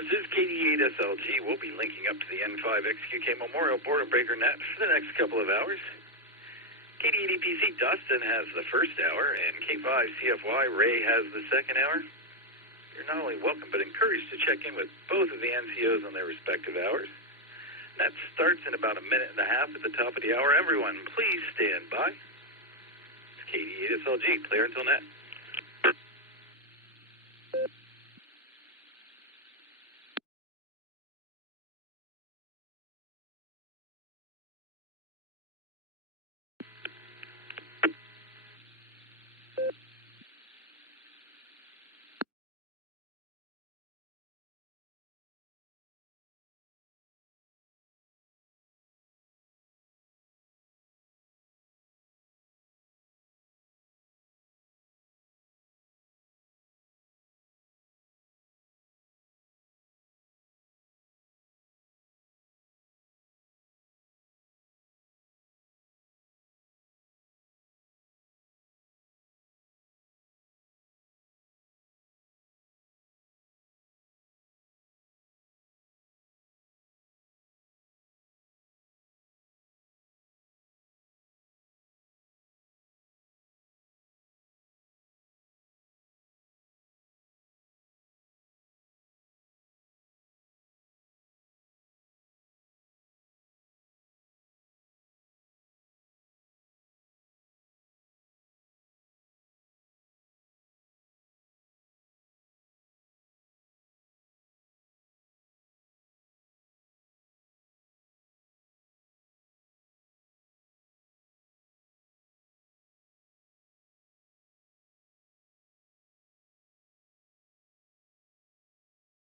This is KD8SLG. We'll be linking up to the N5XQK Memorial Boredom Breaker net for the next couple of hours. KD8PC Dustin has the first hour, and K5CFY Ray has the second hour. You're not only welcome, but encouraged to check in with both of the NCOs on their respective hours. That starts in about a minute and a half at the top of the hour. Everyone, please stand by. It's KD8SLG. Clear until net.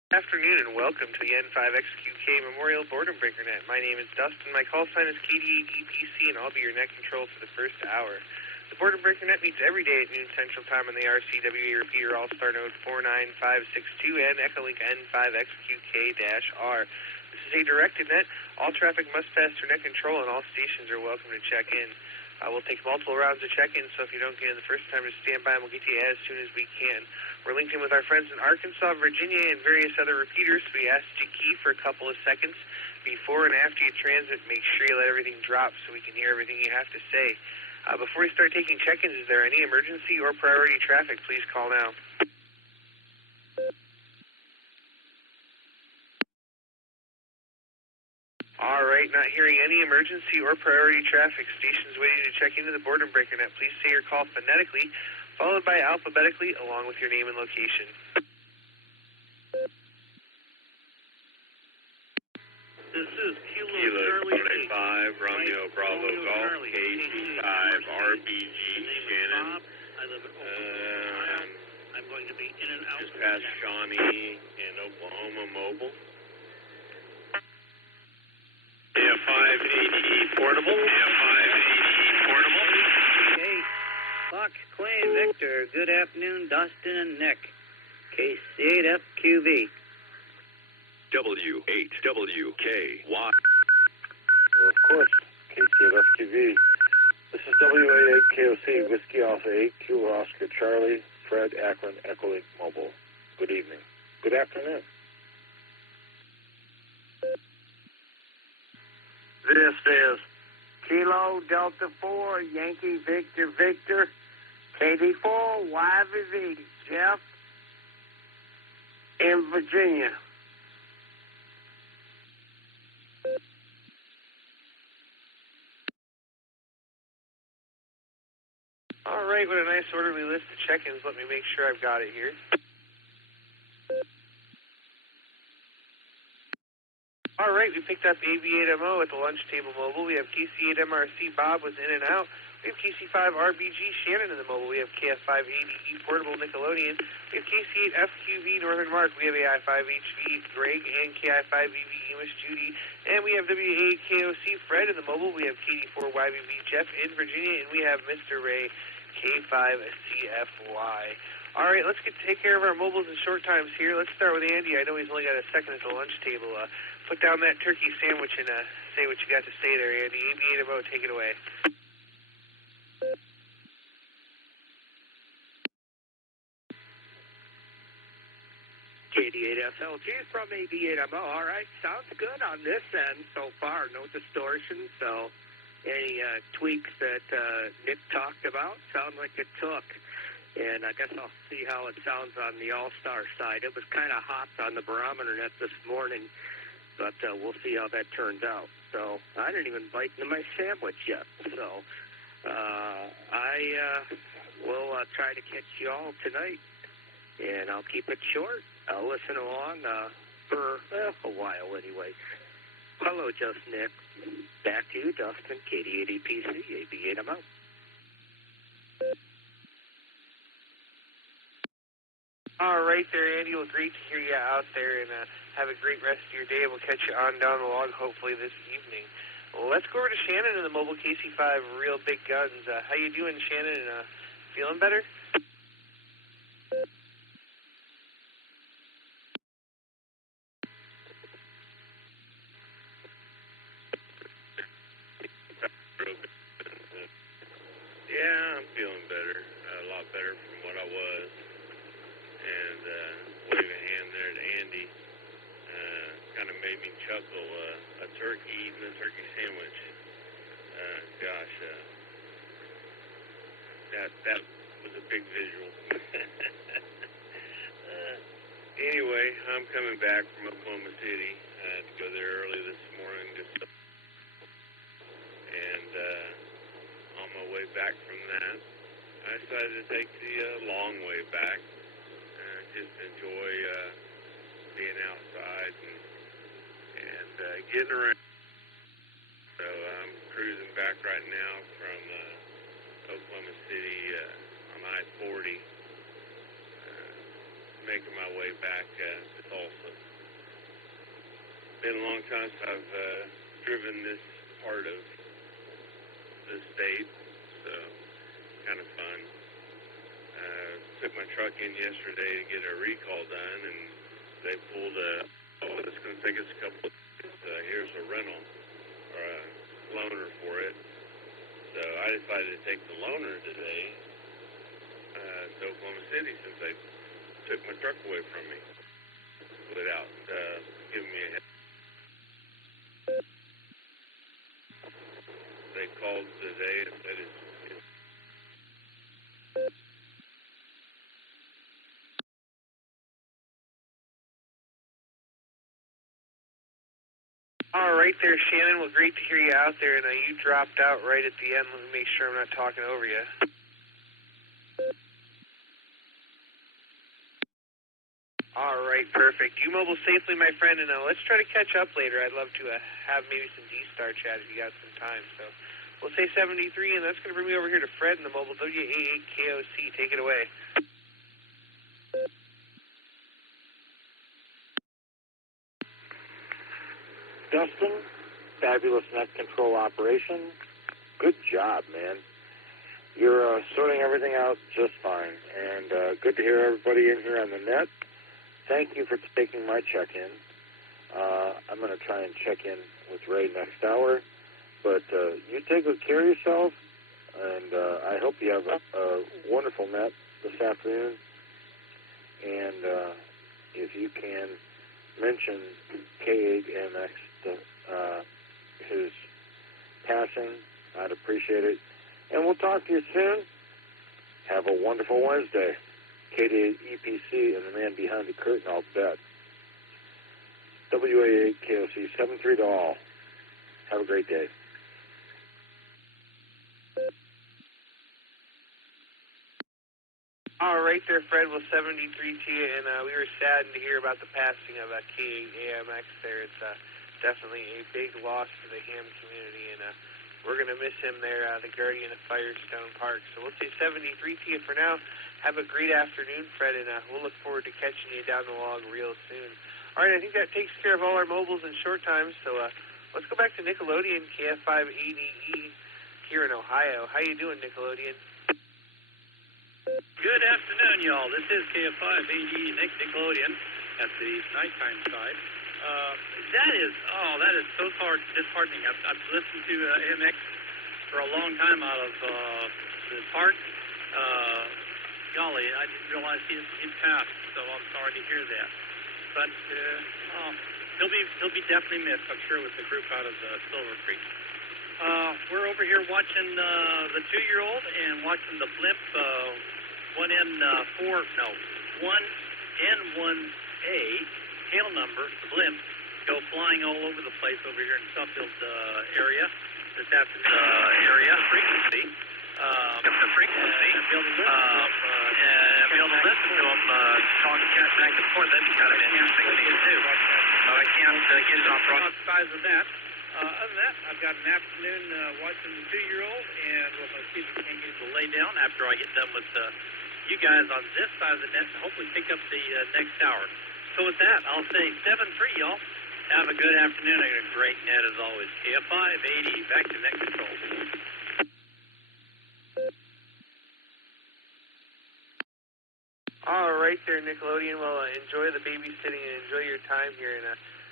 Afternoon and welcome to the N5XQK Memorial Boredom Breaker Net. My name is Dustin. My call sign is KD8EPC, and I'll be your net control for the first hour. The Boredom Breaker Net meets every day at noon Central Time on the RCWA repeater Allstar node 49562 and Echolink N5XQK-R. This is a directed net. All traffic must pass through net control, and all stations are welcome to check in. We'll take multiple rounds of check-in, so if you don't get in the first time, just stand by and we'll get to you as soon as we can. We're linked in with our friends in Arkansas, Virginia, and various other repeaters, so we ask you to key for a couple of seconds before and after you transmit. Make sure you let everything drop so we can hear everything you have to say. Before we start taking check-ins, is there any emergency or priority traffic? Please call now. All right, not hearing any emergency or priority traffic. Stations waiting to check into the Boredom Breaker Net. Please say your call phonetically, followed by alphabetically, along with your name and location. This is Kilo Charlie 5, Romeo Bravo Golf, KC5, RBG, Shannon. I live in Oklahoma. I'm going to be in and out. Just past Shawnee in Oklahoma Mobile. F5ADE portable. F5ADE portable. Okay. Fox Clay Victor. Good afternoon, Dustin and Nick. KC8FQV. W8WKY. Well, of course, KC8FQV. This is WA8KOC, Whiskey Alpha 8, Kilo Oscar Charlie, Fred Akron, Echolink Mobile. Good evening. Good afternoon. This is Kilo Delta 4, Yankee Victor Victor, KD4, YVV, Jeff, in Virginia. All right, what a nice orderly list of check-ins. Let me make sure I've got it here. All right, we picked up AB8MO at the lunch table mobile. We have KC8MRC Bob was in and out. We have KC5RBG Shannon in the mobile. We have KF5ADE Portable Nickelodeon. We have KC8FQV Northern Mark. We have AI5HV Greg and KI5VV Amish Judy. And we have WA8KOC Fred in the mobile. We have KD4YVV Jeff in Virginia. And we have Mr. Ray K5CFY. All right, let's take care of our mobiles in short times here. Let's start with Andy. I know he's only got a second at the lunch table. Put down that turkey sandwich and say what you got to say there, Andy. AB8MO, take it away. KD8SLG from 88MO. All right, sounds good on this end so far. No distortion, so any tweaks that Nick talked about sound like it took. And I guess I'll see how it sounds on the Allstar side. It was kind of hot on the barometer net this morning, but we'll see how that turns out. So I didn't even bite into my sandwich yet. So I will try to catch you all tonight, and I'll keep it short. I'll listen along for a while anyway. Hello, just Nick. Back to you, Dustin, KD80PC, AB8, I'm out. All right there, Andy. Well, great to hear you out there, and have a great rest of your day. We'll catch you on down the log hopefully this evening. Well, let's go over to Shannon in the mobile KC5 Real Big Guns. How you doing, Shannon? Feeling better? Yeah, I'm feeling better. A lot better from what I was. And wave a hand there to Andy. Kind of made me chuckle. A turkey eating a turkey sandwich. Gosh, that was a big visual. Anyway, I'm coming back from Oklahoma City. I had to go there early this morning. And on my way back from that, I decided to take the long way back. Just enjoy being outside and getting around. So I'm cruising back right now from Oklahoma City on I-40, making my way back to Tulsa. Been a long time since I've driven this part of the state, so kind of fun. Took my truck in yesterday to get a recall done, and they pulled it's going to take us a couple of days. Here's a rental or a loaner for it. So I decided to take the loaner today to Oklahoma City since they took my truck away from me without giving me a head. They called today and said it's All right there, Shannon. Well, great to hear you out there. And you dropped out right at the end. Let me make sure I'm not talking over you. All right, perfect. You mobile safely, my friend, and let's try to catch up later. I'd love to have maybe some D-Star chat if you got some time. So we'll say 73, and that's going to bring me over here to Fred in the mobile WA8KOC. Take it away. Dustin, fabulous net control operation. Good job, man. You're sorting everything out just fine. And good to hear everybody in here on the net. Thank you for taking my check-in. I'm going to try and check in with Ray next hour. But you take good care of yourself, and I hope you have a wonderful net this afternoon. And if you can mention K8MX, his passing, I'd appreciate it. And we'll talk to you soon. Have a wonderful Wednesday. KD8EPC and the man behind the curtain, I'll bet. WA8KOC 73 to all. Have a great day. All right there, Fred. Well, 73 to you, and we were saddened to hear about the passing of K8AMX there. It's definitely a big loss for the ham community, and we're going to miss him there, the guardian of Firestone Park. So we'll say 73 to you for now. Have a great afternoon, Fred, and we'll look forward to catching you down the log real soon. All right, I think that takes care of all our mobiles in short time, so let's go back to Nickelodeon, KF5ADE here in Ohio. How you doing, Nickelodeon? Good afternoon, y'all. This is KF5ADE Nickelodeon at the nighttime side. That is so disheartening. I've listened to AMX for a long time out of the park. Golly, I didn't realize he'd passed, so I'm sorry to hear that. but he'll be definitely missed, I'm sure, with the group out of Silver Creek. We're over here watching the 2-year-old and watching the blimp 1N1A tail number, the blimp, go flying all over the place over here in Suffield area this afternoon. Frequency. The frequency. And be able to listen to them talk back and forth. That'd be kind of interesting to see too. But I can't get it off size of that. Other than that, I've got an afternoon watching the 2-year-old, and we'll see if we can get to lay down after I get done with you guys on this side of the net and hopefully pick up the next hour. So with that, I'll say 7-3, y'all. Have a good afternoon and a great net as always. KF580, back to net control. All right there, Nickelodeon. Well, enjoy the babysitting and enjoy your time here. And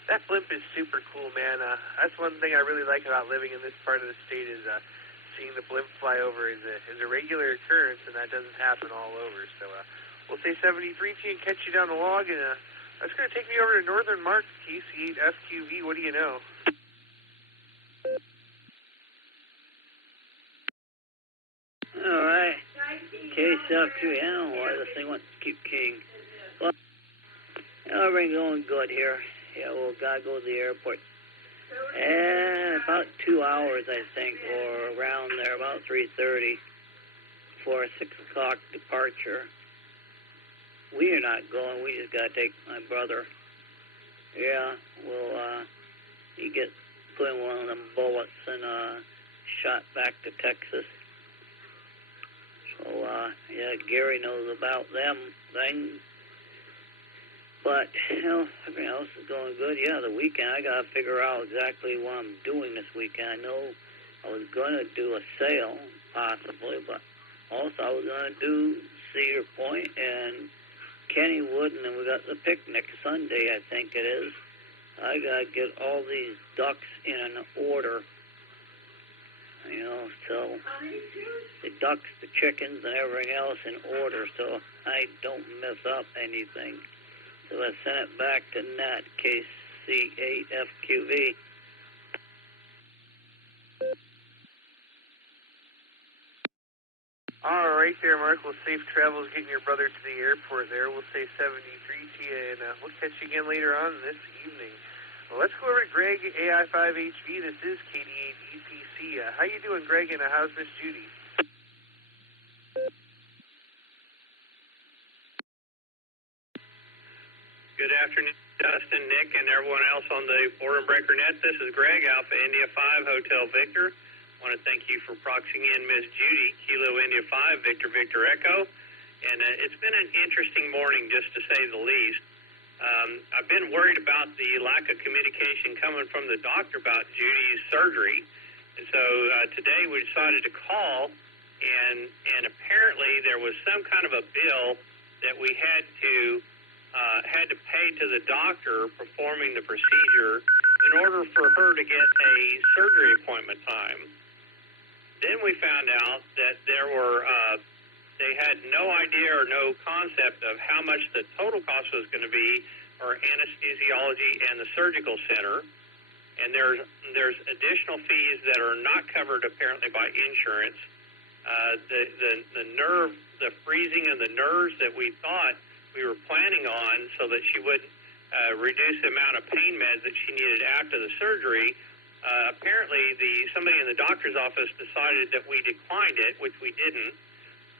that blimp is super cool, man. That's one thing I really like about living in this part of the state is seeing the blimp fly over is a regular occurrence, and that doesn't happen all over. So we'll say 73 to you and catch you down the log. And that's going to take me over to Northern Marks, KC8FQV. What do you know? All right. KC8FQV. I don't know why this thing wants to keep king. Well, everything's going good here. Yeah, well, gotta go to the airport. About 2 hours, I think, or around there, about 3:30 for a 6 o'clock departure. We are not going. We just gotta take my brother. Yeah, we'll he gets put in one of them bullets and shot back to Texas. So yeah, Gary knows about them things. But, you know, everything else is going good. Yeah, the weekend, I got to figure out exactly what I'm doing this weekend. I know I was going to do a sale, possibly, but also I was going to do Cedar Point and Kennywood, and then we got the picnic Sunday, I think it is. I got to get all these ducks in an order, you know, so the ducks, the chickens, and everything else in order so I don't mess up anything. So I sent it back to Nat, KC8FQV. All right there, Mark. Well, safe travels getting your brother to the airport there. We'll say 73 to you, and we'll catch you again later on this evening. Well, let's go over to Greg, AI5HV. This is KD8EPC. How you doing, Greg, and how's Miss Judy? Good afternoon, Dustin, Nick, and everyone else on the Boredom Breaker Net. This is Greg, Alpha India 5, Hotel Victor. I want to thank you for proxying in Miss Judy, Kilo India 5, Victor Victor Echo. And it's been an interesting morning, just to say the least. I've been worried about the lack of communication coming from the doctor about Judy's surgery. And so today we decided to call, and apparently there was some kind of a bill that we had to pay to the doctor performing the procedure in order for her to get a surgery appointment time. Then we found out that there were, they had no idea or no concept of how much the total cost was going to be for anesthesiology and the surgical center. And there's additional fees that are not covered apparently by insurance. The freezing of the nerves that we thought we were planning on so that she would reduce the amount of pain meds that she needed after the surgery. Apparently, somebody in the doctor's office decided that we declined it, which we didn't.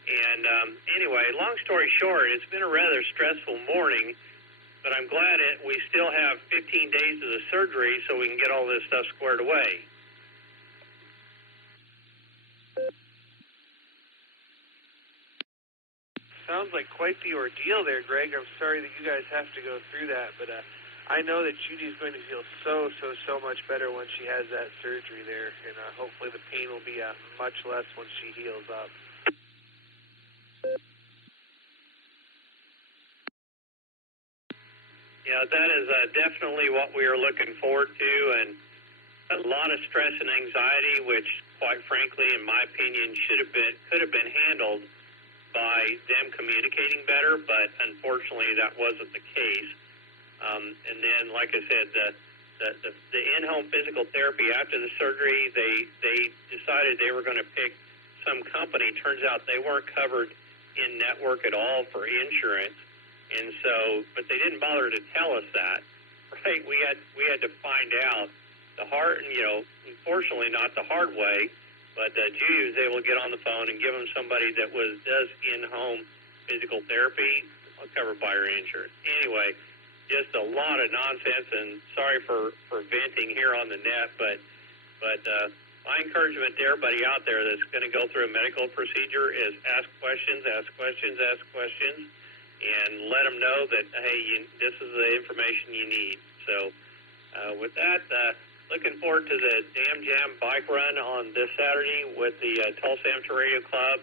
And anyway, long story short, it's been a rather stressful morning, but I'm glad we still have 15 days of the surgery so we can get all this stuff squared away. Sounds like quite the ordeal there, Greg. I'm sorry that you guys have to go through that, but I know that Judy's going to feel so much better when she has that surgery there, and hopefully the pain will be much less when she heals up. Yeah, that is definitely what we are looking forward to, and a lot of stress and anxiety, which, quite frankly, in my opinion, could have been handled by them communicating better, but unfortunately that wasn't the case. And then, like I said, the in-home physical therapy after the surgery, they decided they were going to pick some company. Turns out they weren't covered in network at all for insurance, and so, but they didn't bother to tell us that. Right? We had to find out the hard, unfortunately not the hard way, but Judy was able to get on the phone and give them somebody that does in-home physical therapy covered by her insurance. Anyway, just a lot of nonsense, and sorry for venting here on the net, but my encouragement to everybody out there that's going to go through a medical procedure is ask questions, and let them know that, hey, this is the information you need. So with that, looking forward to the Dam Jam bike run on this Saturday with the Tulsa Amateur Radio Club.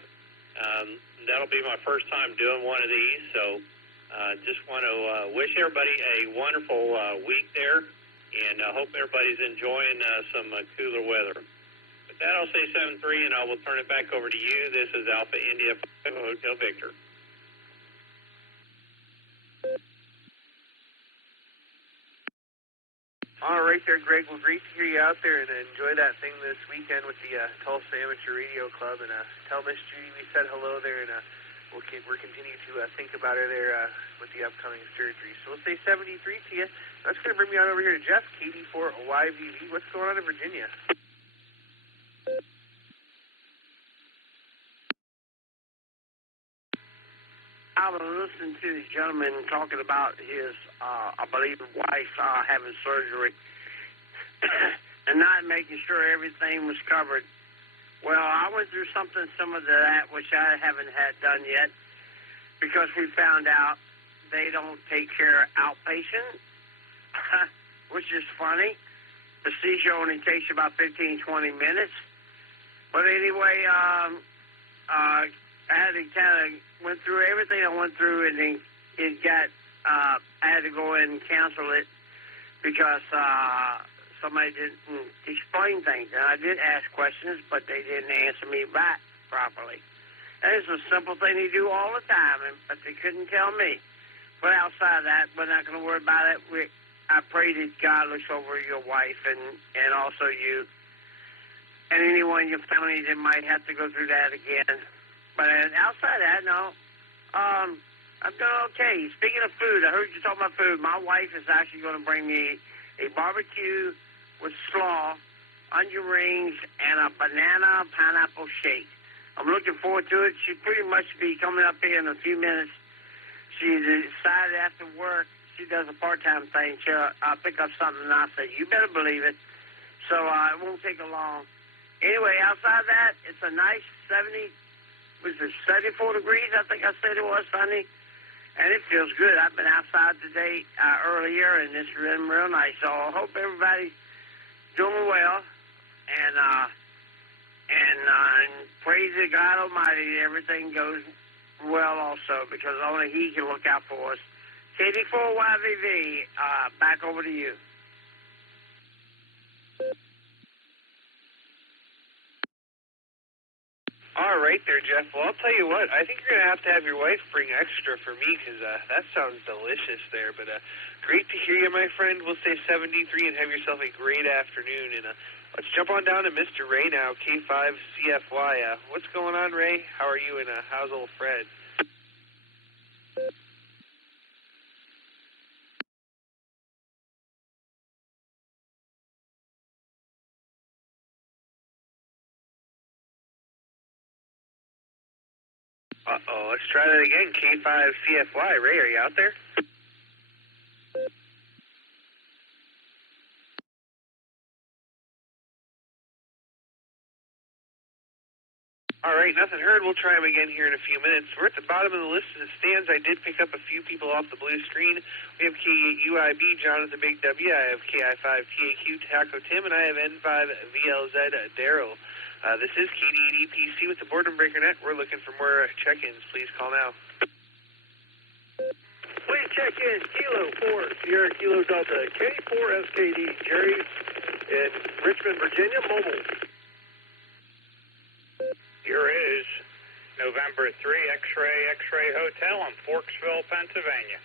That'll be my first time doing one of these, so just want to wish everybody a wonderful week there, and I hope everybody's enjoying some cooler weather. With that, I'll say 7-3, and I will turn it back over to you. This is Alpha India Hotel Victor. All right there, Greg. Well, great to hear you out there, and enjoy that thing this weekend with the Tulsa Amateur Radio Club. And tell Miss Judy we said hello there, and we're continuing to think about her there with the upcoming surgery. So we'll say 73 to you. That's going to bring me on over here to Jeff, KD4YVV. What's going on in Virginia? I was listening to this gentleman talking about his, I believe, wife having surgery and not making sure everything was covered. Well, I went through something similar to that, which I haven't had done yet, because we found out they don't take care of outpatient, which is funny. The seizure only takes about 15, 20 minutes. But anyway, I had to kind of went through everything I went through, and then I had to go in and cancel it because somebody didn't explain things. And I did ask questions, but they didn't answer me back properly. And it's a simple thing they do all the time, but they couldn't tell me. But outside of that, we're not going to worry about it. I pray that God looks over your wife and also you and anyone in your family that might have to go through that again. But outside of that, no. I'm doing okay. Speaking of food, I heard you talking about food. My wife is actually going to bring me a barbecue with slaw, onion rings, and a banana pineapple shake. I'm looking forward to it. She'll pretty much be coming up here in a few minutes. She decided after work, she does a part-time thing. I'll pick up something, and I said, you better believe it. So it won't take her long. Anyway, outside that, it's a nice 74 degrees, I think I said it was, Sunday, and it feels good. I've been outside today earlier, and it's been real nice. So I hope everybody's doing well, and praise to God Almighty, everything goes well also, because only He can look out for us. KD4YVV, back over to you. All right there, Jeff. Well, I'll tell you what. I think you're going to have your wife bring extra for me, because that sounds delicious there. But great to hear you, my friend. We'll say 73 and have yourself a great afternoon. And let's jump on down to Mr. Ray now, K5CFY. What's going on, Ray? How are you, and how's old Fred? Uh-oh, let's try that again. K5CFY. Ray, are you out there? All right, nothing heard. We'll try him again here in a few minutes. We're at the bottom of the list of the stands. I did pick up a few people off the blue screen. We have K8UIB, Jonathan Big W. I have KI5TAQ, Taco Tim, and I have N5VLZ, Daryl. This is KD8EPC with the Boredom Breaker Net. We're looking for more check-ins. Please call now. Please check in Kilo 4 Sierra Kilo Delta K4SKD Jerry in Richmond, Virginia, mobile. Here is November 3 X-Ray Hotel in Forksville, Pennsylvania.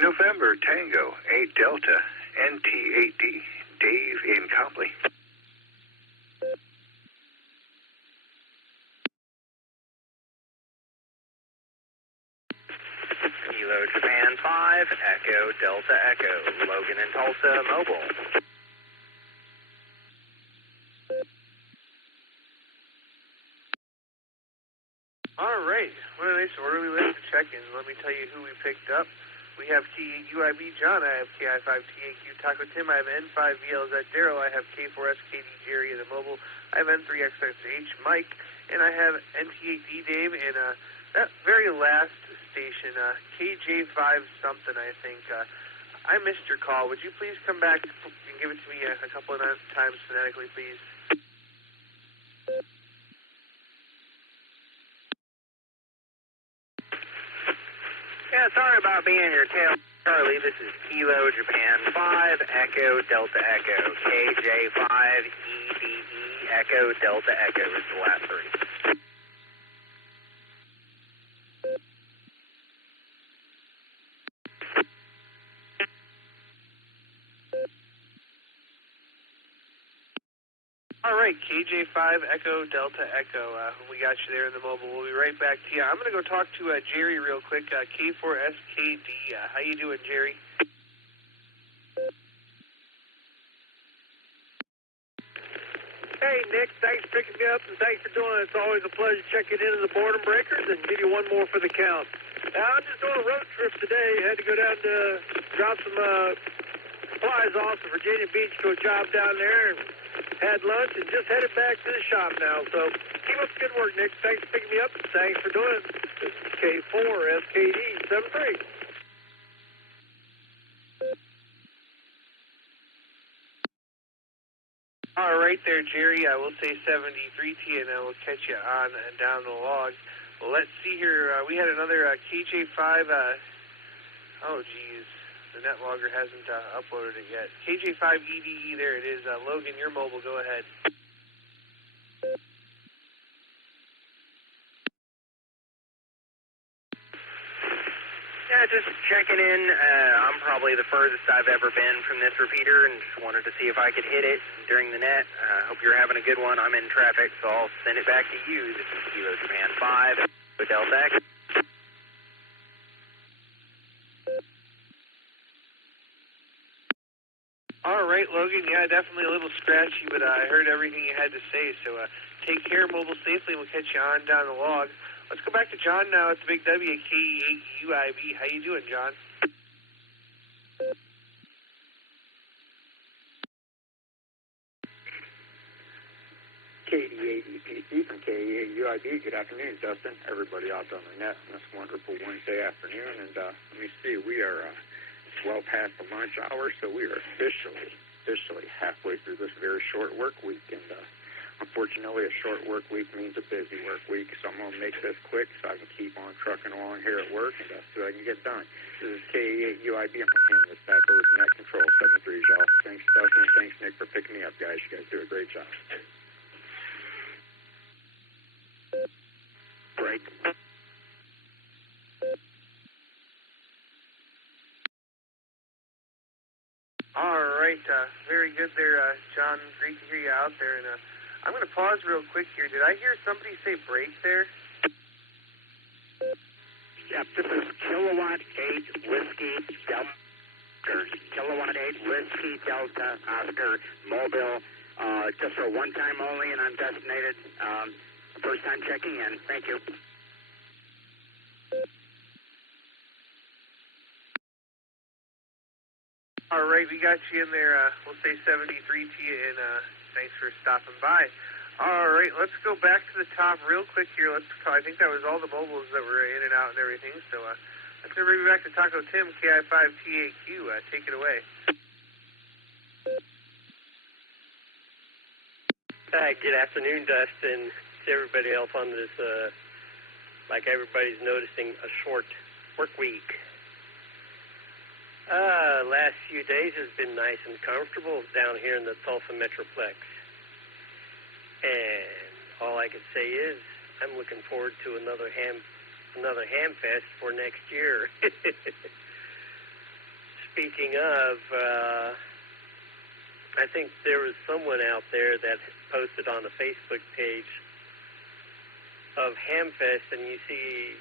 November Tango 8 Delta NT8D, Dave in Copley. Kilo Japan 5, Echo Delta Echo, Logan and Tulsa Mobile. All right, what a nice orderly list of check-ins. Let me tell you who we picked up. We have TUIB John, I have KI5TAQ Taco Tim, I have N5VLZ Daryl, I have K4SKD Jerry in the mobile, I have N3XXH Mike, and I have NT8D Dave, and that very last station, KJ5 something, I think. I missed your call. Would you please come back and give it to me a couple of times phonetically, please? Yeah, sorry about being your tail, Charlie. This is Kilo Japan 5, Echo Delta Echo, KJ5 EDE Echo Delta Echo is the last three. All right, KJ5 Echo Delta Echo. We got you there in the mobile. We'll be right back to you. I'm going to go talk to Jerry real quick. K4SKD. How you doing, Jerry? Hey, Nick, thanks for picking me up, and thanks for doing it. It's always a pleasure checking into the Boredom Breakers and give you one more for the count. I'm just doing a road trip today. Had to go down to drop some supplies off to Virginia Beach to a job down there, and had lunch and just headed back to the shop now. So keep up the good work, Nick. Thanks for picking me up. Thanks for doing it. This is K4SKD 73. All right there, Jerry. I will say 73T, and I will catch you on down the log. Well, let's see here. We had another KJ5. Oh, geez. The Netlogger hasn't uploaded it yet. KJ5 EDE, there it is. Logan, your mobile, go ahead. Yeah, just checking in. I'm probably the furthest I've ever been from this repeater, and just wanted to see if I could hit it during the net. Hope you're having a good one. I'm in traffic, so I'll send it back to you. This is Kilo Japan 5, Delta Echo. All right, Logan. Yeah, definitely a little scratchy, but I heard everything you had to say. So take care, mobile safely, and we'll catch you on down the log. Let's go back to John now at the Big W, KE8UIB. How you doing, John? KD8EPC from KE8UIB. Good afternoon, Dustin. Everybody out on the net on this wonderful Wednesday afternoon. And let me see, we are well past the lunch hour, so we are officially halfway through this very short work week. And unfortunately, a short work week means a busy work week, so I'm going to make this quick so I can keep on trucking along here at work and see what I can get done. This is KE8UIB. I'm going to hand this back over to Net Control 73, y'all. Thanks, Dustin, and thanks, Nick, for picking me up, guys. You guys do a great job. Break. All right, very good there, John. Great to hear you out there. And I'm going to pause real quick here. Did I hear somebody say break there? Yep, this is Kilowatt 8 Whiskey Delta. Kilowatt 8 Whiskey Delta Oscar Mobile. Just for one time only, and I'm designated. First time checking in. Thank you. All right, we got you in there. We'll say 73 to you, and thanks for stopping by. All right, let's go back to the top real quick here. I think that was all the mobiles that were in and out and everything. So let's go bring you back to Taco Tim, KI5TAQ. Take it away. Good afternoon, Dustin. To everybody else on this, like everybody's noticing, a short work week. Last few days has been nice and comfortable down here in the Tulsa Metroplex. And all I can say is I'm looking forward to another ham fest for next year. speaking of, I think there was someone out there that posted on the Facebook page of Hamfest, and you see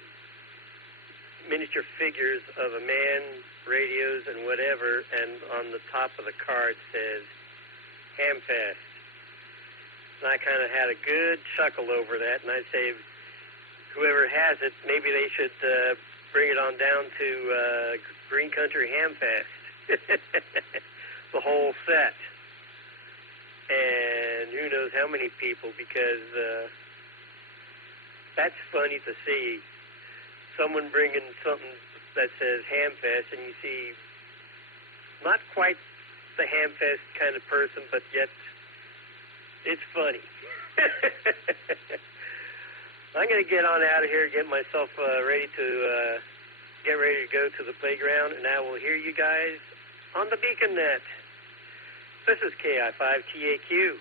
miniature figures of a man, radios, and whatever, and on the top of the card says Hamfest. And I kind of had a good chuckle over that, and I'd say whoever has it, maybe they should bring it on down to Green Country Hamfest. The whole set. And who knows how many people, because that's funny to see. Someone bringing something that says Hamfest, and you see not quite the Hamfest kind of person, but yet it's funny. I'm going to get on out of here, get myself ready to go to the playground, and I will hear you guys on the Beacon Net. This is KI5TAQ.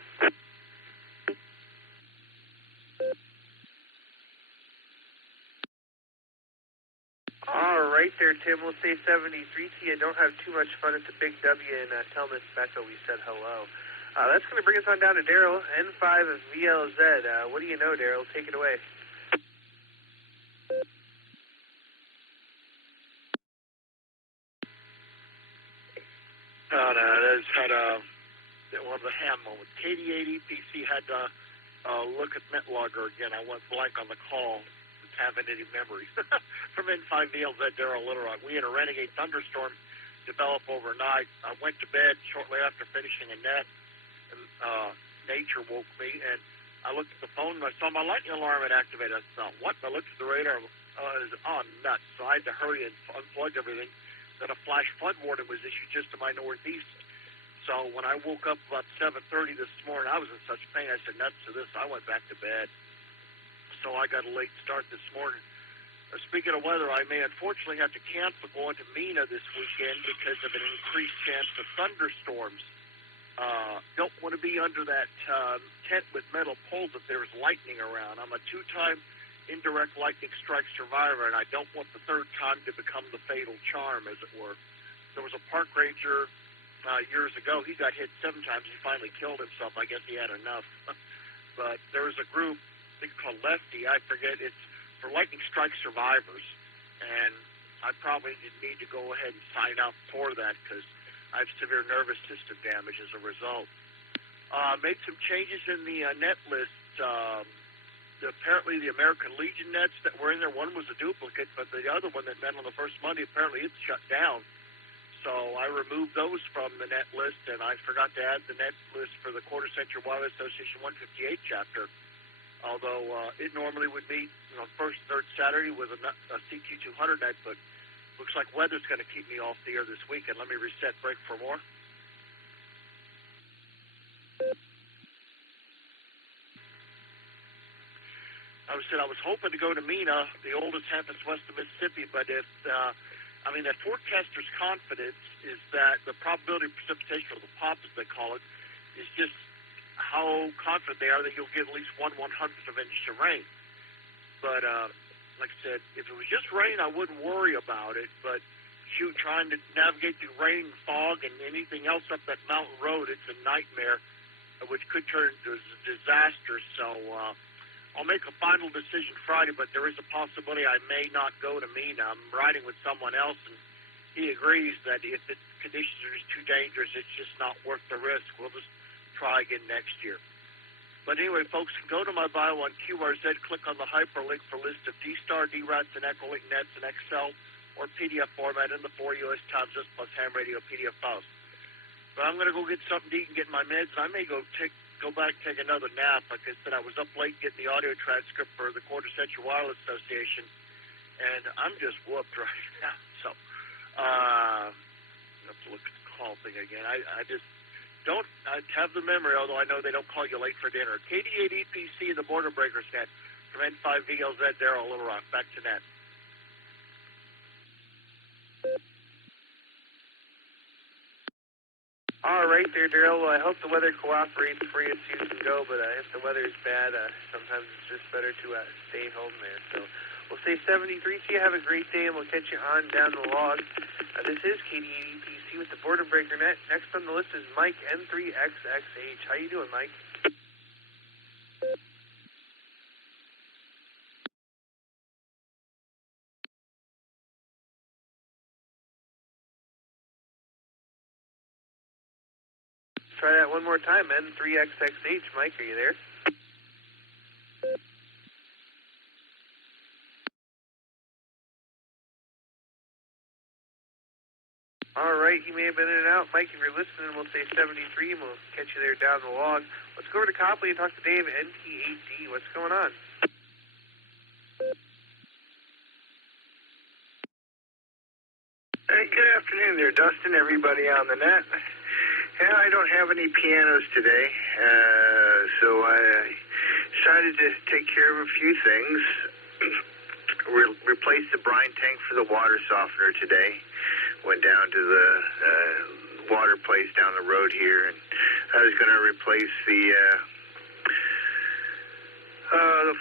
All right there, Tim. We'll say 73 to you. Don't have too much fun at the Big W, and tell Miss Becca we said hello. That's going to bring us on down to Daryl, N5 of VLZ. What do you know, Daryl? Take it away. No, I just had one of the ham moments. KD8 EPC had to look at Netlogger again. I went blank on the call. Just having any memories. From N5 VLZ, Daryl Little Rock. We had a Renegade thunderstorm develop overnight. I went to bed shortly after finishing a net, and nature woke me, and I looked at the phone, and I saw my lightning alarm had activated. I thought, what? I looked at the radar, it was nuts. So I had to hurry and unplug everything. Then a flash flood warning was issued just to my northeast. So when I woke up about 7:30 this morning, I was in such pain. I said, nuts to this. I went back to bed. So I got a late start this morning. Speaking of weather, I may unfortunately have to cancel going to MENA this weekend because of an increased chance of thunderstorms. Don't want to be under that tent with metal poles if there's lightning around. I'm a two-time indirect lightning strike survivor, and I don't want the third time to become the fatal charm, as it were. There was a park ranger years ago. He got hit 7 times. He finally killed himself. I guess he had enough. But there was a group, I think called Lefty. I forget. It's for lightning strike survivors, and I probably need to go ahead and sign up for that because I have severe nervous system damage as a result. Made some changes in the net list. Apparently the American Legion nets that were in there, one was a duplicate, but the other one that met on the first Monday, apparently it's shut down. So I removed those from the net list, and I forgot to add the net list for the Quarter Century Wireless Association 158 chapter. Although it normally would meet first and third Saturday with a CQ200 net, but looks like weather's going to keep me off the air this weekend. Let me reset break for more. I was hoping to go to MENA, the oldest campus west of Mississippi, but that forecaster's confidence is that the probability of precipitation, or the POP as they call it, is just how confident they are that you'll get at least 1/100th of an inch of rain. But like I said, if it was just rain, I wouldn't worry about it. But trying to navigate through rain, fog, and anything else up that mountain road, it's a nightmare, which could turn into a disaster. So I'll make a final decision Friday, but there is a possibility I may not go to MENA. I'm riding with someone else, and he agrees that if the conditions are just too dangerous, it's just not worth the risk. We'll just try again next year. But anyway, folks, go to my bio on QRZ, click on the hyperlink for a list of D-Star, D-Rats, and Echolink nets in Excel or PDF format in the 4 U.S. time zone plus ham radio PDF files. But I'm going to go get something to eat and get my meds, and I may go back and take another nap. Like I said, I was up late getting the audio transcript for the Quarter Century Wireless Association, and I'm just whooped right now. So I have to look at the call thing again. I have the memory, although I know they don't call you late for dinner. KD8 EPC, the Border Breakers net. From N5 VLZ, Daryl Little Rock. Back to net. All right there, Daryl. Well, I hope the weather cooperates for you so you can go, but if the weather is bad, sometimes it's just better to stay home there. So we'll say 73 to you. Have a great day, and we'll catch you on down the log. This is KD8 EPC. with the Boredom Breaker Net. Next on the list is Mike N3XXH. How you doing, Mike? Try that one more time, N3XXH. Mike, are you there? All right, you may have been in and out. Mike, if you're listening, we'll say 73, and we'll catch you there down the log. Let's go over to Copley and talk to Dave, NT8D. What's going on? Hey, good afternoon there, Dustin, everybody on the net. Yeah, I don't have any pianos today, so I decided to take care of a few things. Replaced the brine tank for the water softener today. Went down to the water place down the road here, and I was going to replace the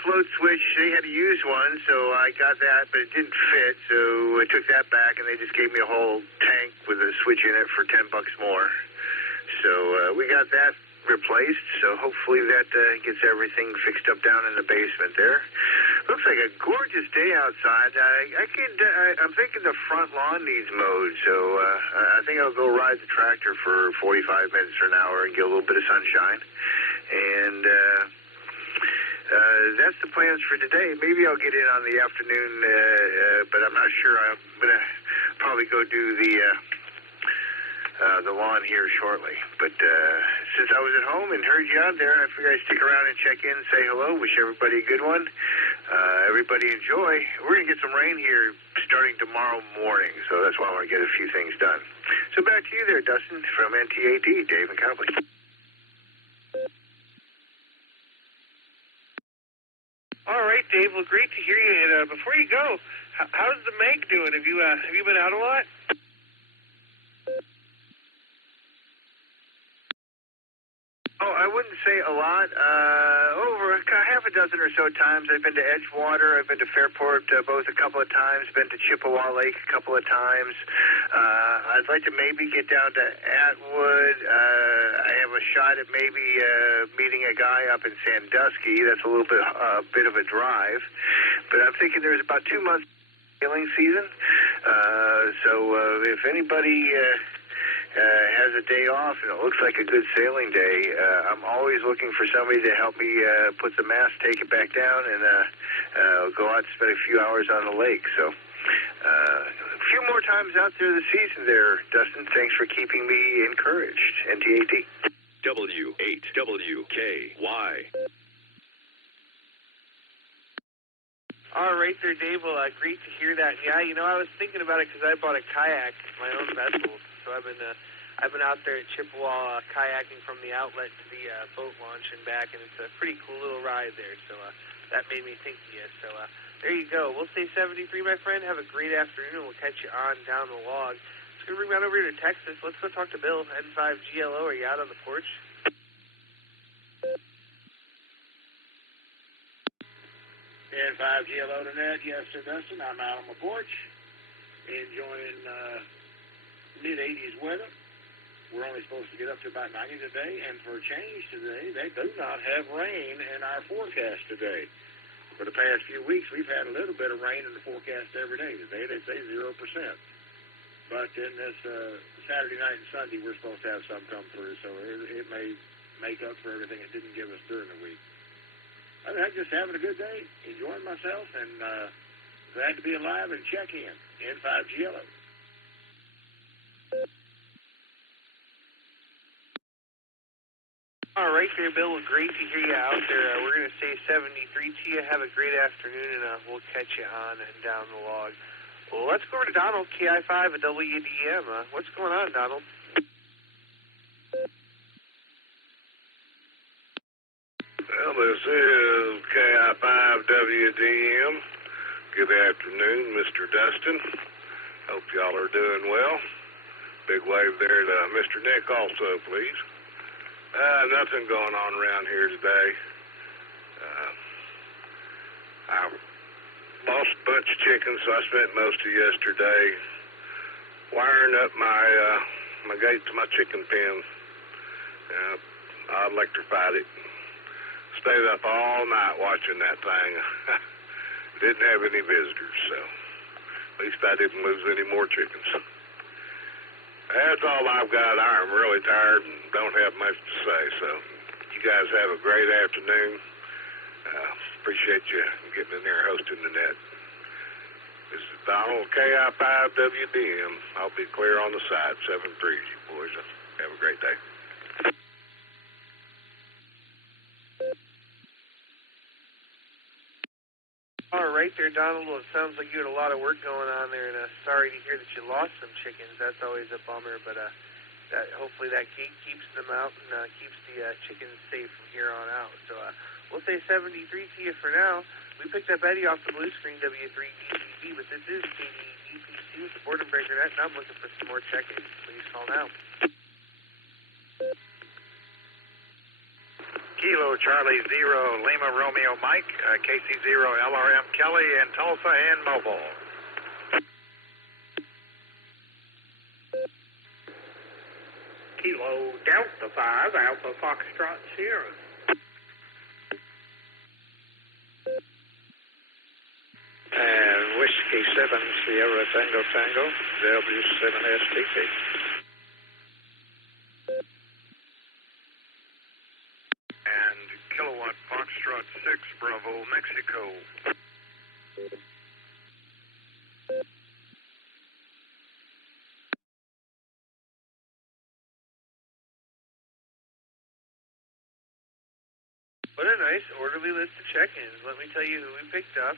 float switch. They had a used one, so I got that, but it didn't fit, so I took that back, and they just gave me a whole tank with a switch in it for $10 more. So we got that replaced, so hopefully that gets everything fixed up down in the basement there. Looks like a gorgeous day outside. I'm thinking the front lawn needs mowed, so I think I'll go ride the tractor for 45 minutes or an hour and get a little bit of sunshine. And that's the plans for today. Maybe I'll get in on the afternoon, but I'm not sure. I'm going to probably go do the lawn here shortly. But since I was at home and heard you out there, I figured I'd stick around and check in and say hello, wish everybody a good one. Everybody enjoy. We're going to get some rain here starting tomorrow morning, so that's why I want to get a few things done. So back to you there, Dustin, from NTAD, Dave and Copley. All right, Dave. Well, great to hear you. And before you go, how's the Meg doing? Have you been out a lot? Oh, I wouldn't say a lot. Over half a dozen or so times. I've been to Edgewater. I've been to Fairport both a couple of times. Been to Chippewa Lake a couple of times. I'd like to maybe get down to Atwood. I have a shot at maybe meeting a guy up in Sandusky. That's a little bit of a drive. But I'm thinking there's about 2 months sailing season. So if anybody has a day off and it looks like a good sailing day, I'm always looking for somebody to help me put the mast, take it back down, and go out and spend a few hours on the lake. So a few more times out there this season there, Dustin. Thanks for keeping me encouraged. NTAT. W8WKY. All right there, Dave. Well, great to hear that. Yeah, I was thinking about it because I bought a kayak, my own vessel. So I've been out there at Chippewa kayaking from the outlet to the boat launch and back, and it's a pretty cool little ride there. So that made me think of you. So there you go. We'll say 73, my friend. Have a great afternoon, and we'll catch you on down the log. Let's go bring on over here to Texas. Let's go talk to Bill, N5GLO. Are you out on the porch? N5GLO to net. Yes, sir, Dustin. I'm out on my porch enjoying mid-80s weather. We're only supposed to get up to about 90 today, and for a change today, they do not have rain in our forecast today. For the past few weeks, we've had a little bit of rain in the forecast every day. Today, they say 0%. But in this Saturday night and Sunday, we're supposed to have some come through, so it may make up for everything it didn't give us during the week. I'm just having a good day, enjoying myself, and glad to be alive and check in. N5GLO. All right there, Bill. Well, great to hear you out there. We're going to say 73 to you. Have a great afternoon, and we'll catch you on and down the log. Well, let's go over to Donald, KI5 at WDM. What's going on, Donald? Well, this is KI5WDM. Good afternoon, Mr. Dustin. Hope y'all are doing well. Big wave there to Mr. Nick also, please. Nothing going on around here today. I lost a bunch of chickens, so I spent most of yesterday wiring up my my gate to my chicken pen. I electrified it. Stayed up all night watching that thing. Didn't have any visitors, so at least I didn't lose any more chickens. That's all I've got. I'm really tired and don't have much to say, so you guys have a great afternoon. Appreciate you getting in there hosting the net. This is Donald, KI5WDM. I'll be clear on the side, 7-3, you boys. Have a great day. All right there, Donald. Well, it sounds like you had a lot of work going on there, and sorry to hear that you lost some chickens. That's always a bummer, but hopefully that gate keeps them out and keeps the chickens safe from here on out. So we'll say 73 to you for now. We picked up Eddie off the blue screen, W3DTV, but this is KDEPC with the Boredom Breaker Net, and I'm looking for some more check-ins. Please call now. Kilo Charlie 0 Lima Romeo Mike, KC 0 LRM Kelly in Tulsa and Mobile. Kilo Delta 5 Alpha Foxtrot Sierra. And Whiskey 7 Sierra Tango Tango, W7STT. And Kilowatt Foxtrot 6 Bravo Mexico. What a nice orderly list of check-ins. Let me tell you who we picked up.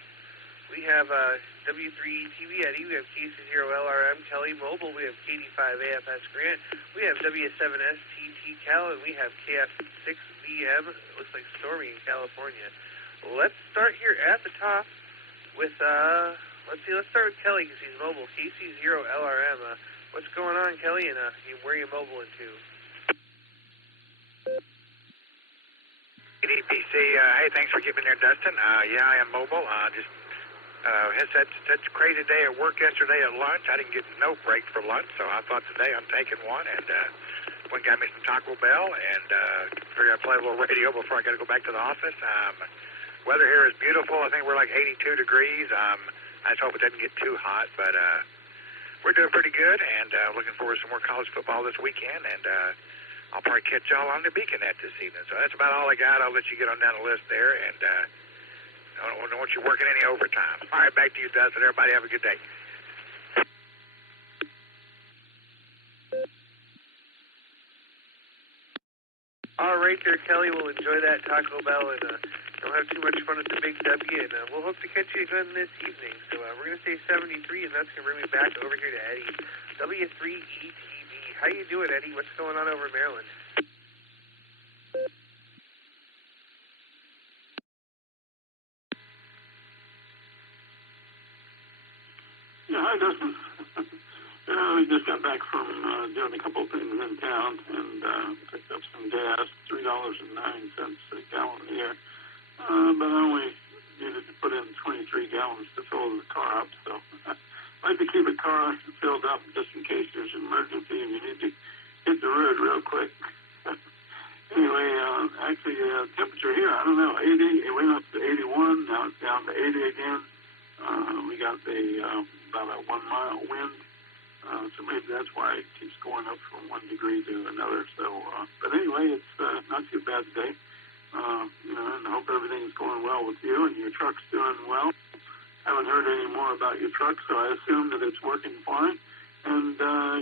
We have W3TV Eddie, we have KC0LRM Kelly Mobile, we have KD5AFS Grant, we have W7STT Cal, and we have KF6VM, looks like stormy in California. Let's start here at the top with, let's start with Kelly because he's mobile, KC0LRM. What's going on, Kelly, and where are you mobile into? DPC, hey, thanks for getting in there, Dustin. Yeah, I am mobile. Had such a crazy day at work yesterday at lunch. I didn't get no break for lunch, so I thought today I'm taking one and went and got me some Taco Bell and figured I'd play a little radio before I got to go back to the office. Weather here is beautiful. I think we're like 82 degrees. I just hope it doesn't get too hot, but we're doing pretty good and looking forward to some more college football this weekend, and I'll probably catch y'all on the Beaconette this evening. So that's about all I got. I'll let you get on down the list there, and I don't want you working any overtime. All right, back to you, Dustin. Everybody have a good day. All right there, Kelly. We'll enjoy that Taco Bell and don't have too much fun at the Big W, and we'll hope to catch you again this evening. So we're going to say 73, and that's going to bring me back over here to Eddie. W3ETV. How you doing, Eddie? What's going on over in Maryland? Yeah, hi, Dustin. We just got back from doing a couple of things in town and picked up some gas, $3.09 a gallon here. But I only needed to put in 23 gallons to fill the car up, so I like to keep a car filled up just in case there's an emergency and you need to hit the road real quick. Anyway, actually, temperature here, I don't know, 80, it went up to 81, now it's down to 80 again. We got about a 1 mile wind, so maybe that's why it keeps going up from 1 degree to another. So, but anyway, it's not too bad today. And I hope everything's going well with you and your truck's doing well. Haven't heard any more about your truck, so I assume that it's working fine, and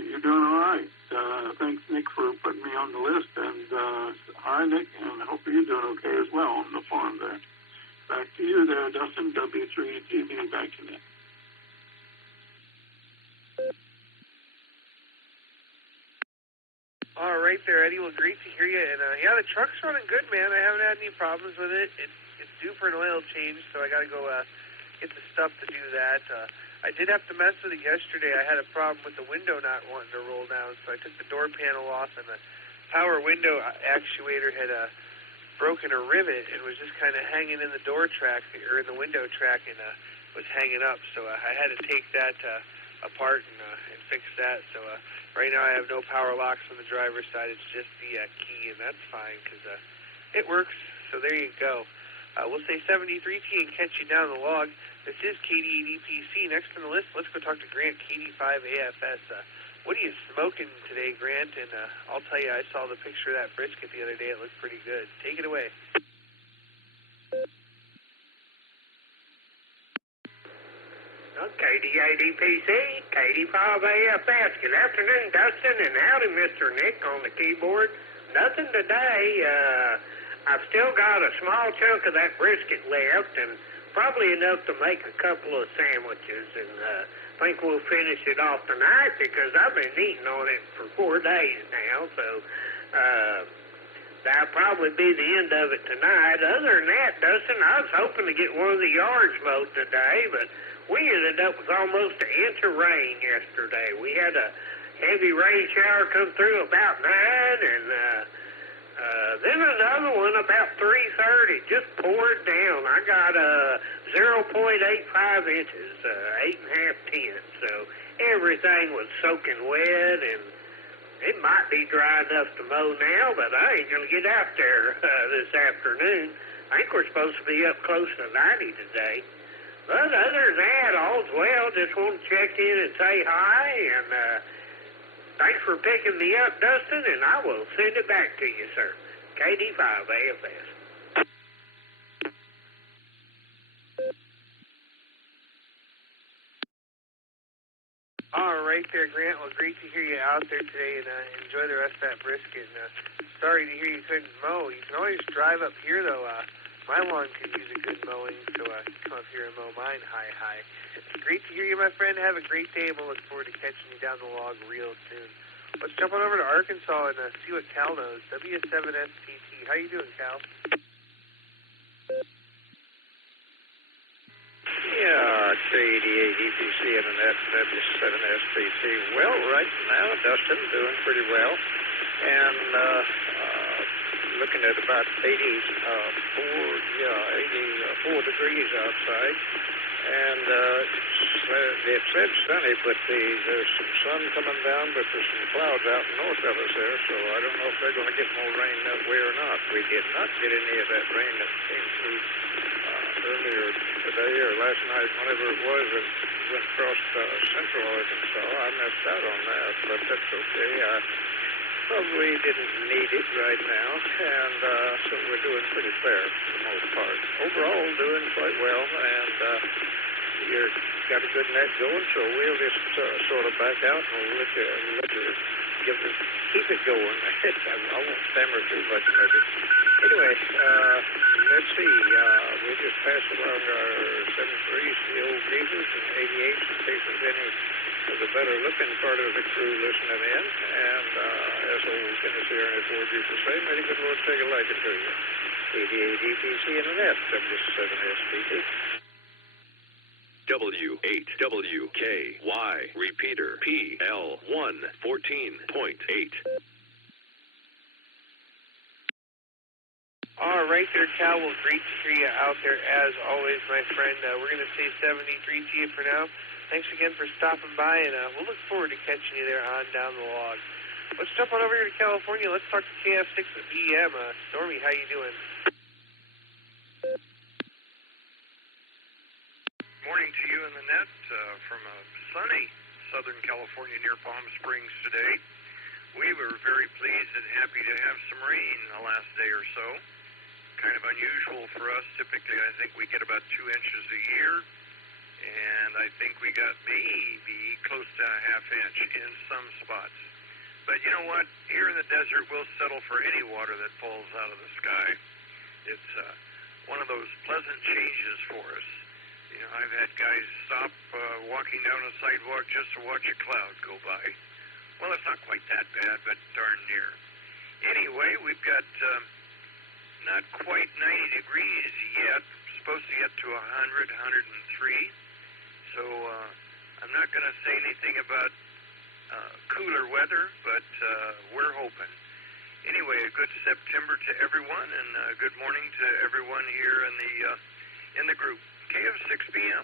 you're doing all right. Thanks, Nick, for putting me on the list, and hi, Nick, and I hope you're doing okay as well on the farm there. Back to you there, Dustin, W3TV, back to Nick. All right there, Eddie. Well, great to hear you. And, yeah, the truck's running good, man. I haven't had any problems with it. It's due for an oil change, so I got to go get the stuff to do that. I did have to mess with it yesterday. I had a problem with the window not wanting to roll down, so I took the door panel off, and the power window actuator had broken a rivet and was just kind of hanging in the door track, or in the window track, and was hanging up. So I had to take that apart and fix that. So Right now I have no power locks on the driver's side. It's just the key, and that's fine because it works. So there you go. We'll say 73T and catch you down the log. This is KD8EPC. Next on the list, let's go talk to Grant, KD5AFS. What are you smoking today, Grant? And I'll tell you, I saw the picture of that brisket the other day. It looked pretty good. Take it away. KD8EPC, KD5AFS. Good afternoon, Dustin, and howdy, Mr. Nick on the keyboard. Nothing today. I've still got a small chunk of that brisket left, and probably enough to make a couple of sandwiches, and I think we'll finish it off tonight because I've been eating on it for 4 days now, so that'll probably be the end of it tonight. Other than that, Dustin, I was hoping to get one of the yards mowed today, but we ended up with almost an inch of rain yesterday. We had a heavy rain shower come through about 9, and then another one about 3:30, just poured down. I got 0.85 inches, 8.5 tenths, so everything was soaking wet, and it might be dry enough to mow now, but I ain't going to get out there this afternoon. I think we're supposed to be up close to 90 today. But other than that, all's well. Just want to check in and say hi, and thanks for picking me up, Dustin, and I will send it back to you, sir. KD5AFS. All right there, Grant. Well, great to hear you out there today, and enjoy the rest of that brisket. And sorry to hear you couldn't mow. You can always drive up here, though. My lawn could use a good mowing, so come up here and mow mine. Hi. It's great to hear you, my friend. Have a great day, and we'll look forward to catching you down the log real soon. Let's jump on over to Arkansas and see what Cal knows. W7SPT. How you doing, Cal? Yeah, KD8EPC Internet, W7SPT. Well, right now, Dustin, doing pretty well. And looking at about 84 degrees outside. And it said sunny, but there's some sun coming down, but there's some clouds out north of us there, so I don't know if they're going to get more rain that way or not. We did not get any of that rain that came through earlier today or last night, whenever it was, it went across central Arkansas. I missed out on that, but that's okay. I probably didn't need it right now, and so we're doing pretty fair for the most part. Overall, doing quite well, and you've got a good net going, so we'll just sort of back out and we'll let you keep it going. I won't stammer too much, maybe. Anyway, let's see. We'll just pass along our 73s, the old geezers, and 88s in case there's any of the better-looking part of the crew listening in. And as old Dennis here and his board used to say, may the good Lord take a liking to you. 88EPC Internet, W7SPT. W8WKY, repeater, PL114.8. All right there, Cal. Well, great to hear you out there as always, my friend. We're going to say 73 to you for now. Thanks again for stopping by, and we'll look forward to catching you there on down the log. Let's jump on over here to California. Let's talk to KF6 at BM. Stormy, how you doing? Morning to you in the net from sunny Southern California near Palm Springs today. We were very pleased and happy to have some rain the last day or so. Kind of unusual for us. Typically, I think we get about 2 inches a year, and I think we got maybe close to a half inch in some spots. But you know what? Here in the desert, we'll settle for any water that falls out of the sky. It's one of those pleasant changes for us. You know, I've had guys stop walking down a sidewalk just to watch a cloud go by. Well, it's not quite that bad, but darn near. Anyway, we've got not quite 90 degrees yet. Supposed to get to 100, 103. So I'm not going to say anything about cooler weather, but we're hoping. Anyway, a good September to everyone, and good morning to everyone here in the group. KF6PM.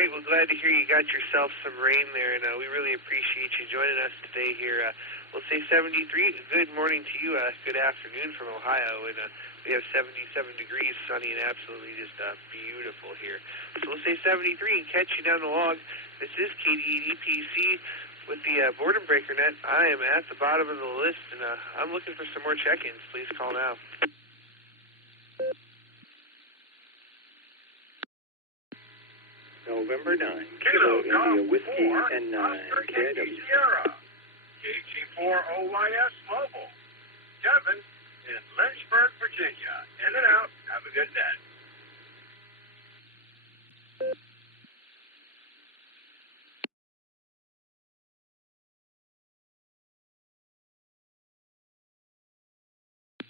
right, well, glad to hear you got yourself some rain there, and we really appreciate you joining us today here. We'll say 73. Good morning to you. Good afternoon from Ohio, and we have 77 degrees, sunny, and absolutely just beautiful here. So we'll say 73 and catch you down the log. This is KD80PC with the Boredom Breaker Net. I am at the bottom of the list, and I'm looking for some more check-ins. Please call now. November 9, Kilo India Whiskey and 9, KW. Sierra, KG4OYS Mobile. Kevin in Lynchburg, Virginia. In and out. Have a good day.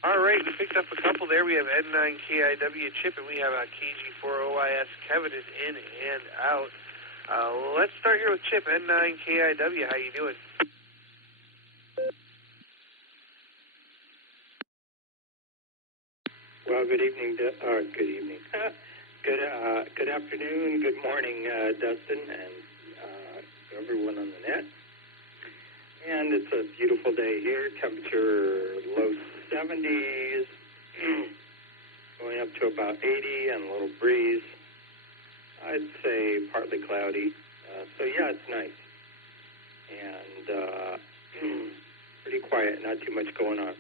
All right, we picked up a couple there. We have N9KIW Chip, and we have KG4OYS. Kevin is in and out. Let's start here with Chip, N9KIW. How you doing? Well, good evening. Good evening. Good afternoon. Good morning, Dustin, and everyone on the net. And it's a beautiful day here. Temperature low 70s, going up to about 80, and a little breeze. I'd say partly cloudy. So yeah, it's nice. And pretty quiet, not too much going on.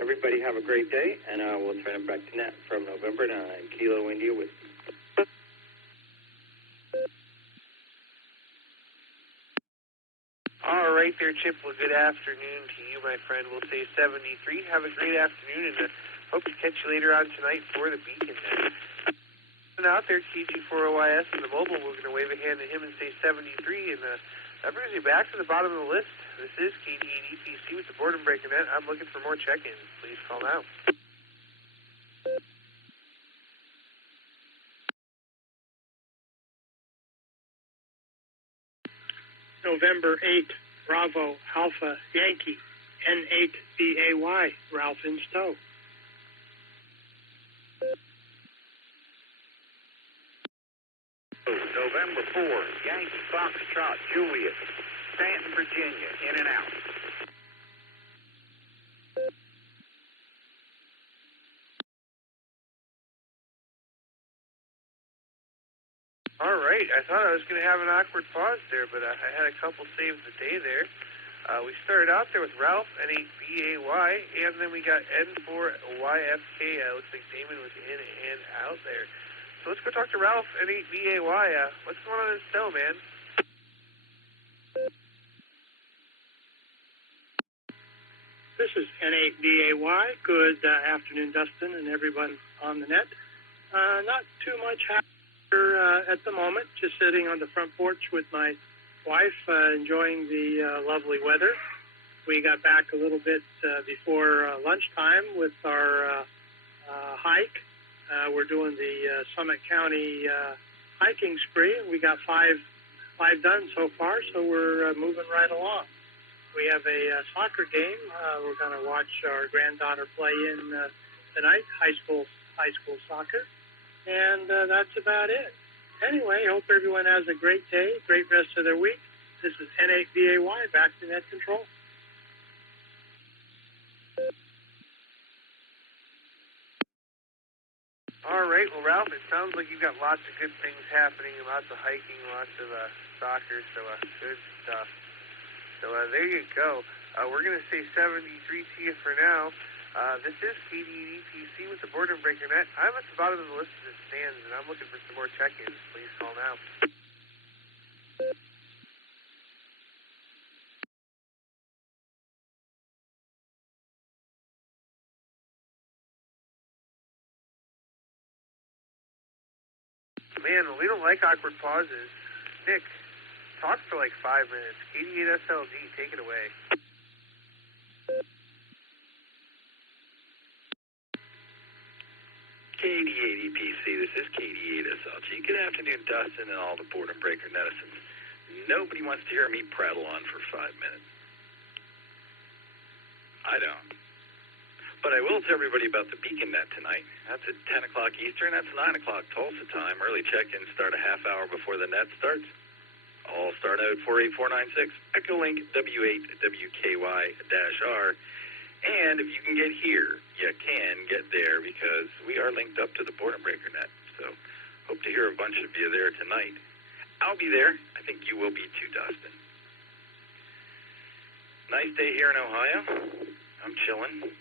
Everybody have a great day, and we'll turn it back to Nat from November 9, Kilo India Whiskey. All right there, Chip. Well, good afternoon to you, my friend. We'll say 73. Have a great afternoon, and hope to catch you later on tonight for the Beacon Net. And out there, KG4OYS and the mobile, we're going to wave a hand at him and say 73, and that brings me back to the bottom of the list. This is KD80PC with the Boredom Breaker Net. I'm looking for more check-ins. Please call now. November 8, Bravo, Alpha, Yankee, N8BAY, Ralph in Stowe. November 4, Yankee Foxtrot, Juliet, Stanton, Virginia. In and out. All right, I thought I was going to have an awkward pause there, but I had a couple saves the day there. We started out there with Ralph, N8BAY, and then we got N4YFK. Looks like Damon was in and out there. So let's go talk to Ralph, N8BAY. What's going on in Stowe, man? This is N8BAY. Good afternoon, Dustin, and everyone on the net. Not too much happening at the moment, just sitting on the front porch with my wife, enjoying the lovely weather. We got back a little bit before lunchtime with our hike. We're doing the Summit County hiking spree. We got five done so far, so we're moving right along. We have a soccer game. We're going to watch our granddaughter play in tonight, high school soccer. And that's about it. Anyway, hope everyone has a great day, great rest of their week. This is N8BAY, back to Net Control. All right, well, Ralph, it sounds like you've got lots of good things happening, lots of hiking, lots of soccer, so good stuff. So there you go. We're going to say 73 to you for now. This is KD80PC with the Boredom Breaker Net. I'm at the bottom of the list as it stands, and I'm looking for some more check-ins. Please call now. Man, we don't like awkward pauses. Nick, talk for like 5 minutes. KD8SLG, take it away. KD80PC, this is KD8SLG. Good afternoon, Dustin, and all the Boredom Breaker netizens. Nobody wants to hear me prattle on for 5 minutes. I don't. But I will tell everybody about the Beacon Net tonight. That's at 10 o'clock Eastern. That's 9 o'clock Tulsa time. Early check-ins start a half hour before the net starts. Allstar node 48496, Echolink W8WKY-R. And if you can get here, you can get there because we are linked up to the Boredom Breaker net. So hope to hear a bunch of you there tonight. I'll be there. I think you will be too, Dustin. Nice day here in Ohio. I'm chilling.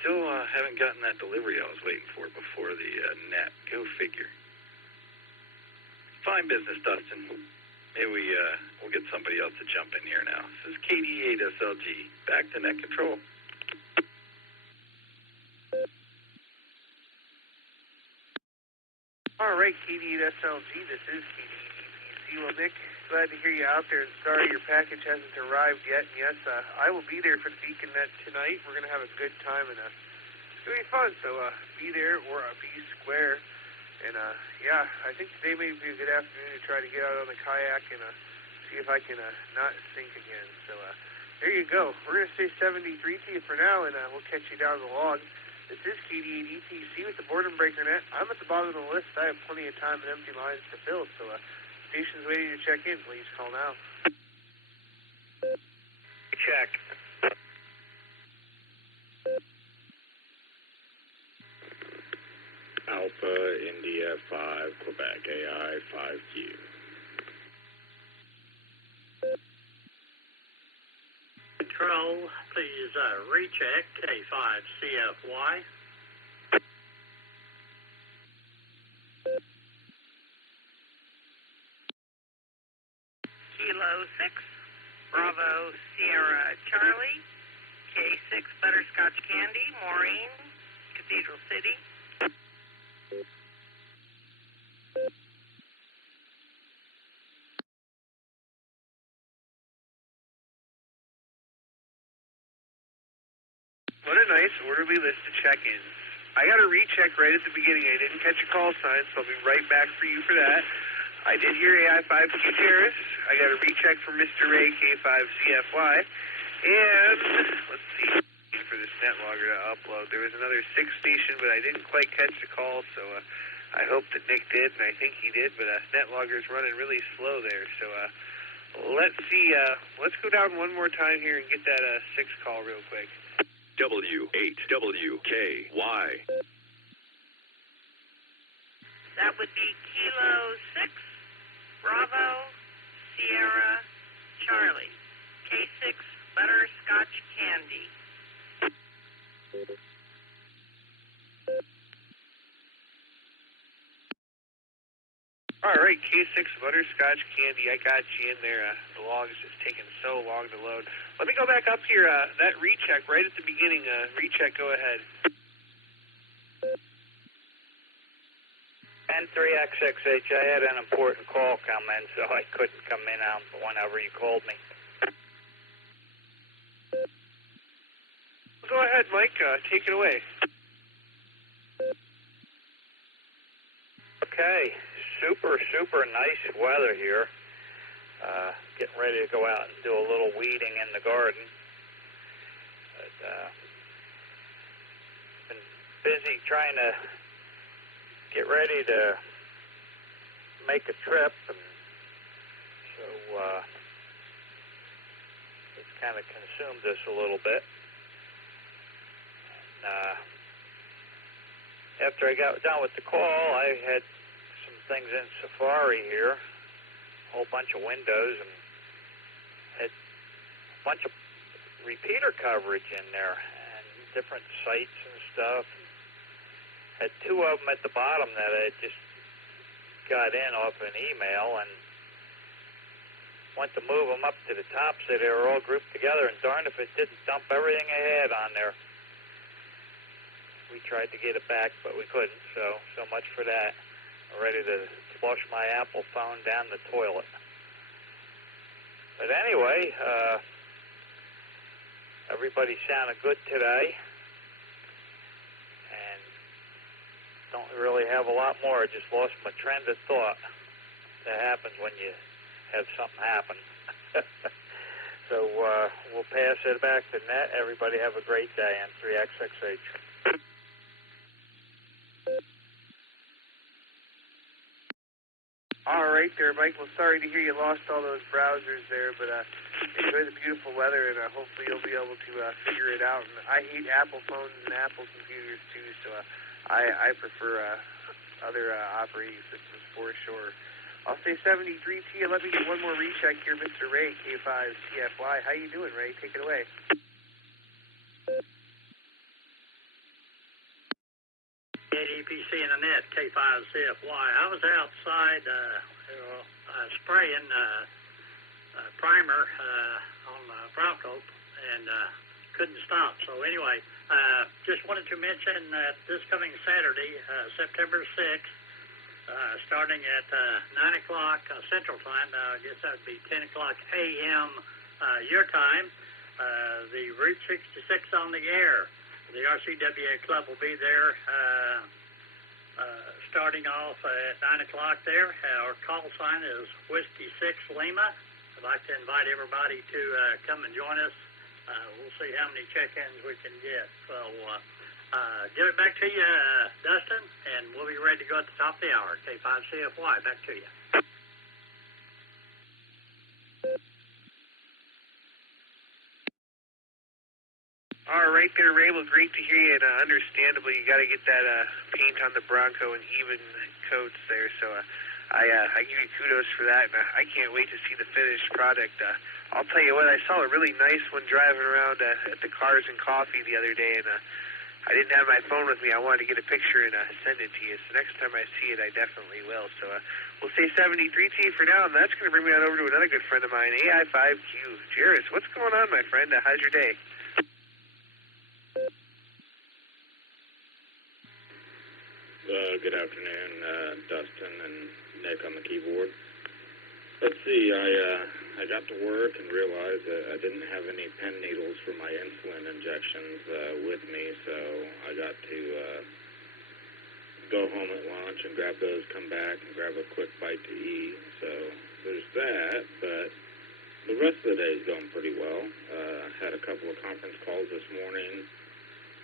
Still haven't gotten that delivery I was waiting for before the net. Go figure. Fine business, Dustin. Maybe we'll get somebody else to jump in here now. This is KD8SLG. Back to net control. All right, KD8SLG. This is KD8PC. Well, Nick, glad to hear you out there. And sorry your package hasn't arrived yet. And yes, I will be there for the Beacon Net tonight. We're going to have a good time, and it's going to be fun. So be there or be square. And, yeah, I think today may be a good afternoon to try to get out on the kayak and see if I can not sink again. So there you go. We're going to say 73 to you for now, and we'll catch you down the log. This is KD8ETC with the Boredom Breaker Net. I'm at the bottom of the list. I have plenty of time and empty lines to fill. So stations waiting to check in. Please call now. Check. Alpha, India 5, Quebec, AI 5Q. Control, please recheck K5CFY. Kilo 6, Bravo, Sierra, Charlie, K6, Butterscotch Candy, Maureen, Cathedral City. What a nice orderly list of check-ins. I got a recheck right at the beginning. I didn't catch a call sign, so I'll be right back for you for that. I did hear AI5Q Terrace. I got a recheck for Mr. Ray K5CFY. And let's see for this Netlogger to upload. There was another 6 station, but I didn't quite catch the call, so I hope that Nick did, and I think he did, but Netlogger's running really slow there. So let's see. Let's go down one more time here and get that 6 call real quick. W8WKY. That would be Kilo 6, Bravo, Sierra, Charlie, K6, Butterscotch Candy. All right, K6 Butterscotch Candy, I got you in there. The log is just taking so long to load. Let me go back up here. That recheck right at the beginning. Recheck, go ahead. N3XXH, I had an important call come in, so I couldn't come in on whenever you called me. Go ahead, Mike. Take it away. Okay. Super nice weather here. Getting ready to go out and do a little weeding in the garden. But, been busy trying to get ready to make a trip, and so it's kind of consumed us a little bit. And, after I got done with the call, I had things in Safari here, a whole bunch of windows, and had a bunch of repeater coverage in there, and different sites and stuff. Had 2 of them at the bottom that I just got in off an email, and went to move them up to the top so they were all grouped together, and darn if it didn't dump everything I had on there. We tried to get it back, but we couldn't, so much for that. Ready to flush my Apple phone down the toilet. But anyway, everybody sounded good today, and don't really have a lot more. I just lost my trend of thought. That happens when you have something happen. So we'll pass it back to Net. Everybody have a great day on 3XXH. All right there, Mike. Well, sorry to hear you lost all those browsers there, but enjoy the beautiful weather, and hopefully you'll be able to figure it out. And I hate Apple phones and Apple computers, too, so I prefer other operating systems for sure. I'll say 73T, and let me get one more recheck here, Mr. Ray, K5CFY. How you doing, Ray? Take it away. ADPC and the Net, K5CFY. I was outside spraying primer on Bronco and couldn't stop. So anyway, just wanted to mention that this coming Saturday, September 6th, starting at 9 o'clock Central Time, I guess that would be 10 o'clock a.m. Your time, the Route 66 on the air. The RCWA Club will be there starting off at 9 o'clock there. Our call sign is Whiskey 6 Lima. I'd like to invite everybody to come and join us. We'll see how many check-ins we can get. So give it back to you, Dustin, and we'll be ready to go at the top of the hour. K5CFY, back to you. All right there, Ray. Well, great to hear you, and understandably, you got to get that paint on the Bronco and even coats there. So I give you kudos for that, and I can't wait to see the finished product. I'll tell you what, I saw a really nice one driving around at the Cars and Coffee the other day, and I didn't have my phone with me. I wanted to get a picture and send it to you. So next time I see it, I definitely will. So we'll say 73T for now, and that's going to bring me on over to another good friend of mine, AI5Q. Jairus, what's going on, my friend? How's your day? Good afternoon, Dustin and Nick on the keyboard. Let's see, I got to work and realized that I didn't have any pen needles for my insulin injections with me, so I got to go home at lunch and grab those, come back and grab a quick bite to eat. So there's that, but the rest of the day is going pretty well. Had a couple of conference calls this morning,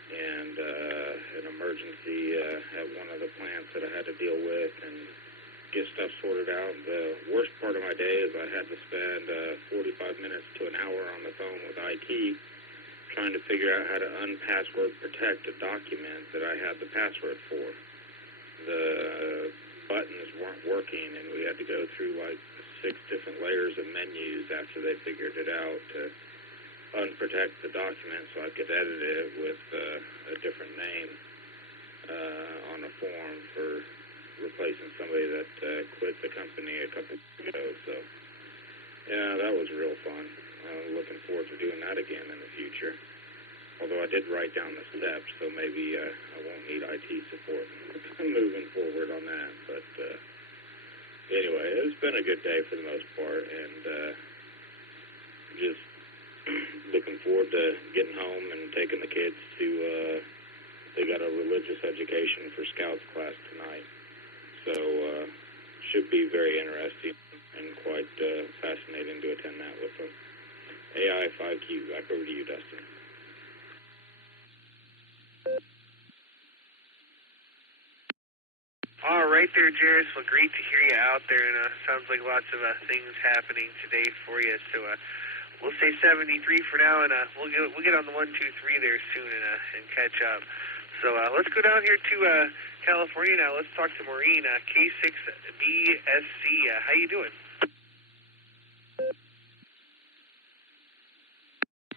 and an emergency at one of the plants that I had to deal with and get stuff sorted out. The worst part of my day is I had to spend 45 minutes to an hour on the phone with IT trying to figure out how to unpassword protect a document that I had the password for. The buttons weren't working, and we had to go through like 6 different layers of menus after they figured it out to unprotect the document so I could edit it with a different name on a form for replacing somebody that quit the company a couple weeks ago. So, yeah, that was real fun. Looking forward to doing that again in the future. Although I did write down the steps, so maybe I won't need IT support moving forward on that. But anyway, it's been a good day for the most part, and just looking forward to getting home and taking the kids to, they got a religious education for Scouts class tonight. So, should be very interesting and quite fascinating to attend that with them. AI5Q, back over to you, Dustin. All right there, Jairus. Well, great to hear you out there, and sounds like lots of things happening today for you. So, we'll say 73 for now, and we'll get on the 1, 2, 3 there soon and catch up. So let's go down here to California now. Let's talk to Maureen, K6BSC. How you doing?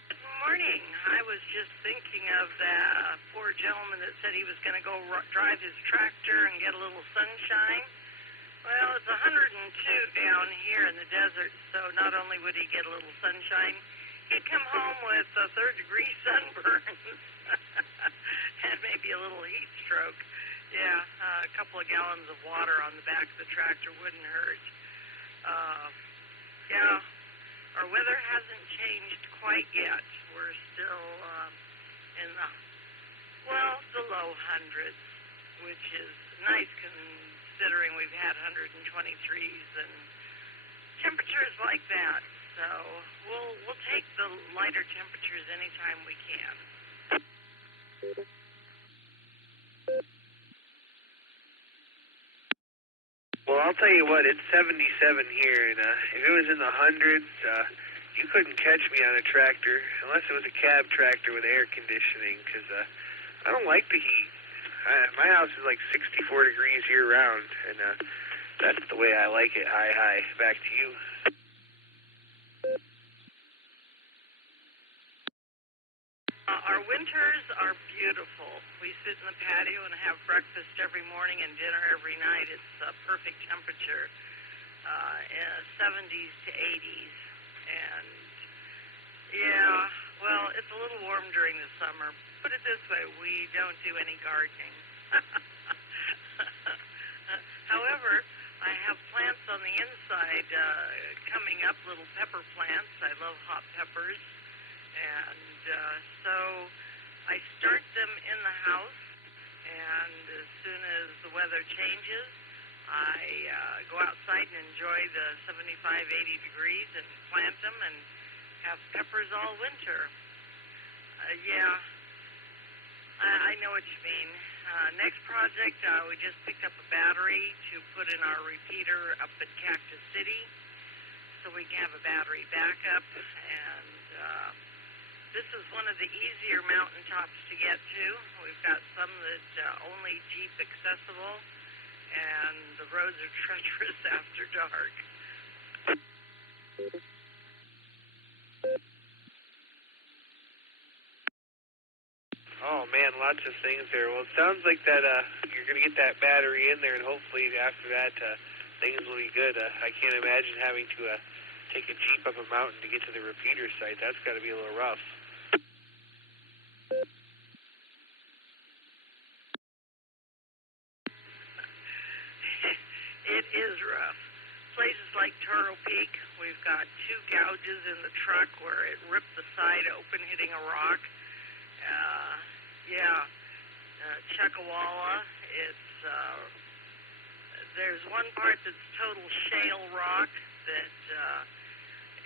Good morning. I was just thinking of that poor gentleman that said he was going to go drive his tractor and get a little sunshine. Well, it's 102 down here in the desert, so not only would he get a little sunshine, he'd come home with 3rd-degree sunburns and maybe a little heat stroke. Yeah, a couple of gallons of water on the back of the tractor wouldn't hurt. Yeah, our weather hasn't changed quite yet. We're still in the low hundreds, which is nice considering we've had 123s and temperatures like that So we'll take the lighter temperatures anytime we can. Well, I'll tell you what, it's 77 here, and if it was in the hundreds, you couldn't catch me on a tractor unless it was a cab tractor with air conditioning, because I don't like the heat. My house is like 64 degrees year-round, and that's the way I like it, high. Back to you. Our winters are beautiful. We sit in the patio and have breakfast every morning and dinner every night. It's a perfect temperature, 70s to 80s. And, yeah, well, it's a little warm during the summer. Put it this way, we don't do any gardening. However, I have plants on the inside coming up, little pepper plants. I love hot peppers. And so I start them in the house, and as soon as the weather changes, I go outside and enjoy the 75, 80 degrees and plant them and have peppers all winter. Yeah, I know what you mean. Next project, we just picked up a battery to put in our repeater up at Cactus City so we can have a battery backup, and this is one of the easier mountaintops to get to. We've got some that only Jeep accessible, and the roads are treacherous after dark. Oh, man, lots of things there. Well, it sounds like that you're going to get that battery in there, and hopefully after that things will be good. I can't imagine having to take a Jeep up a mountain to get to the repeater site. That's got to be a little rough. It is rough. Places like Toro Peak, we've got 2 gouges in the truck where it ripped the side open, hitting a rock. Chuckawalla, there's one part that's total shale rock that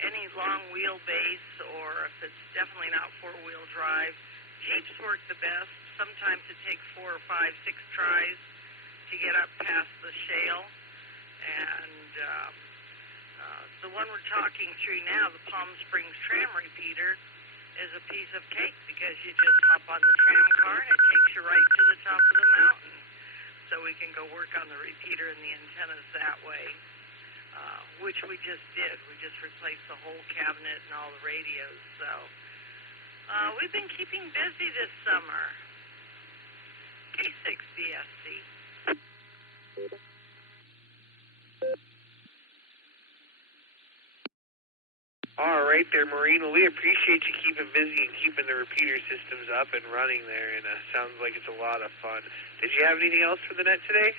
any long wheelbase, or if it's definitely not 4-wheel drive, Jeeps work the best. Sometimes it takes 4 or 5, 6 tries to get up past the shale. And the one we're talking through now, the Palm Springs tram repeater, is a piece of cake because you just hop on the tram car and it takes you right to the top of the mountain. So we can go work on the repeater and the antennas that way, which we just did. We just replaced the whole cabinet and all the radios. So we've been keeping busy this summer. K6 BSC. All right there, Maureen. Well, we appreciate you keeping busy and keeping the repeater systems up and running there, and sounds like it's a lot of fun. Did you have anything else for the net today?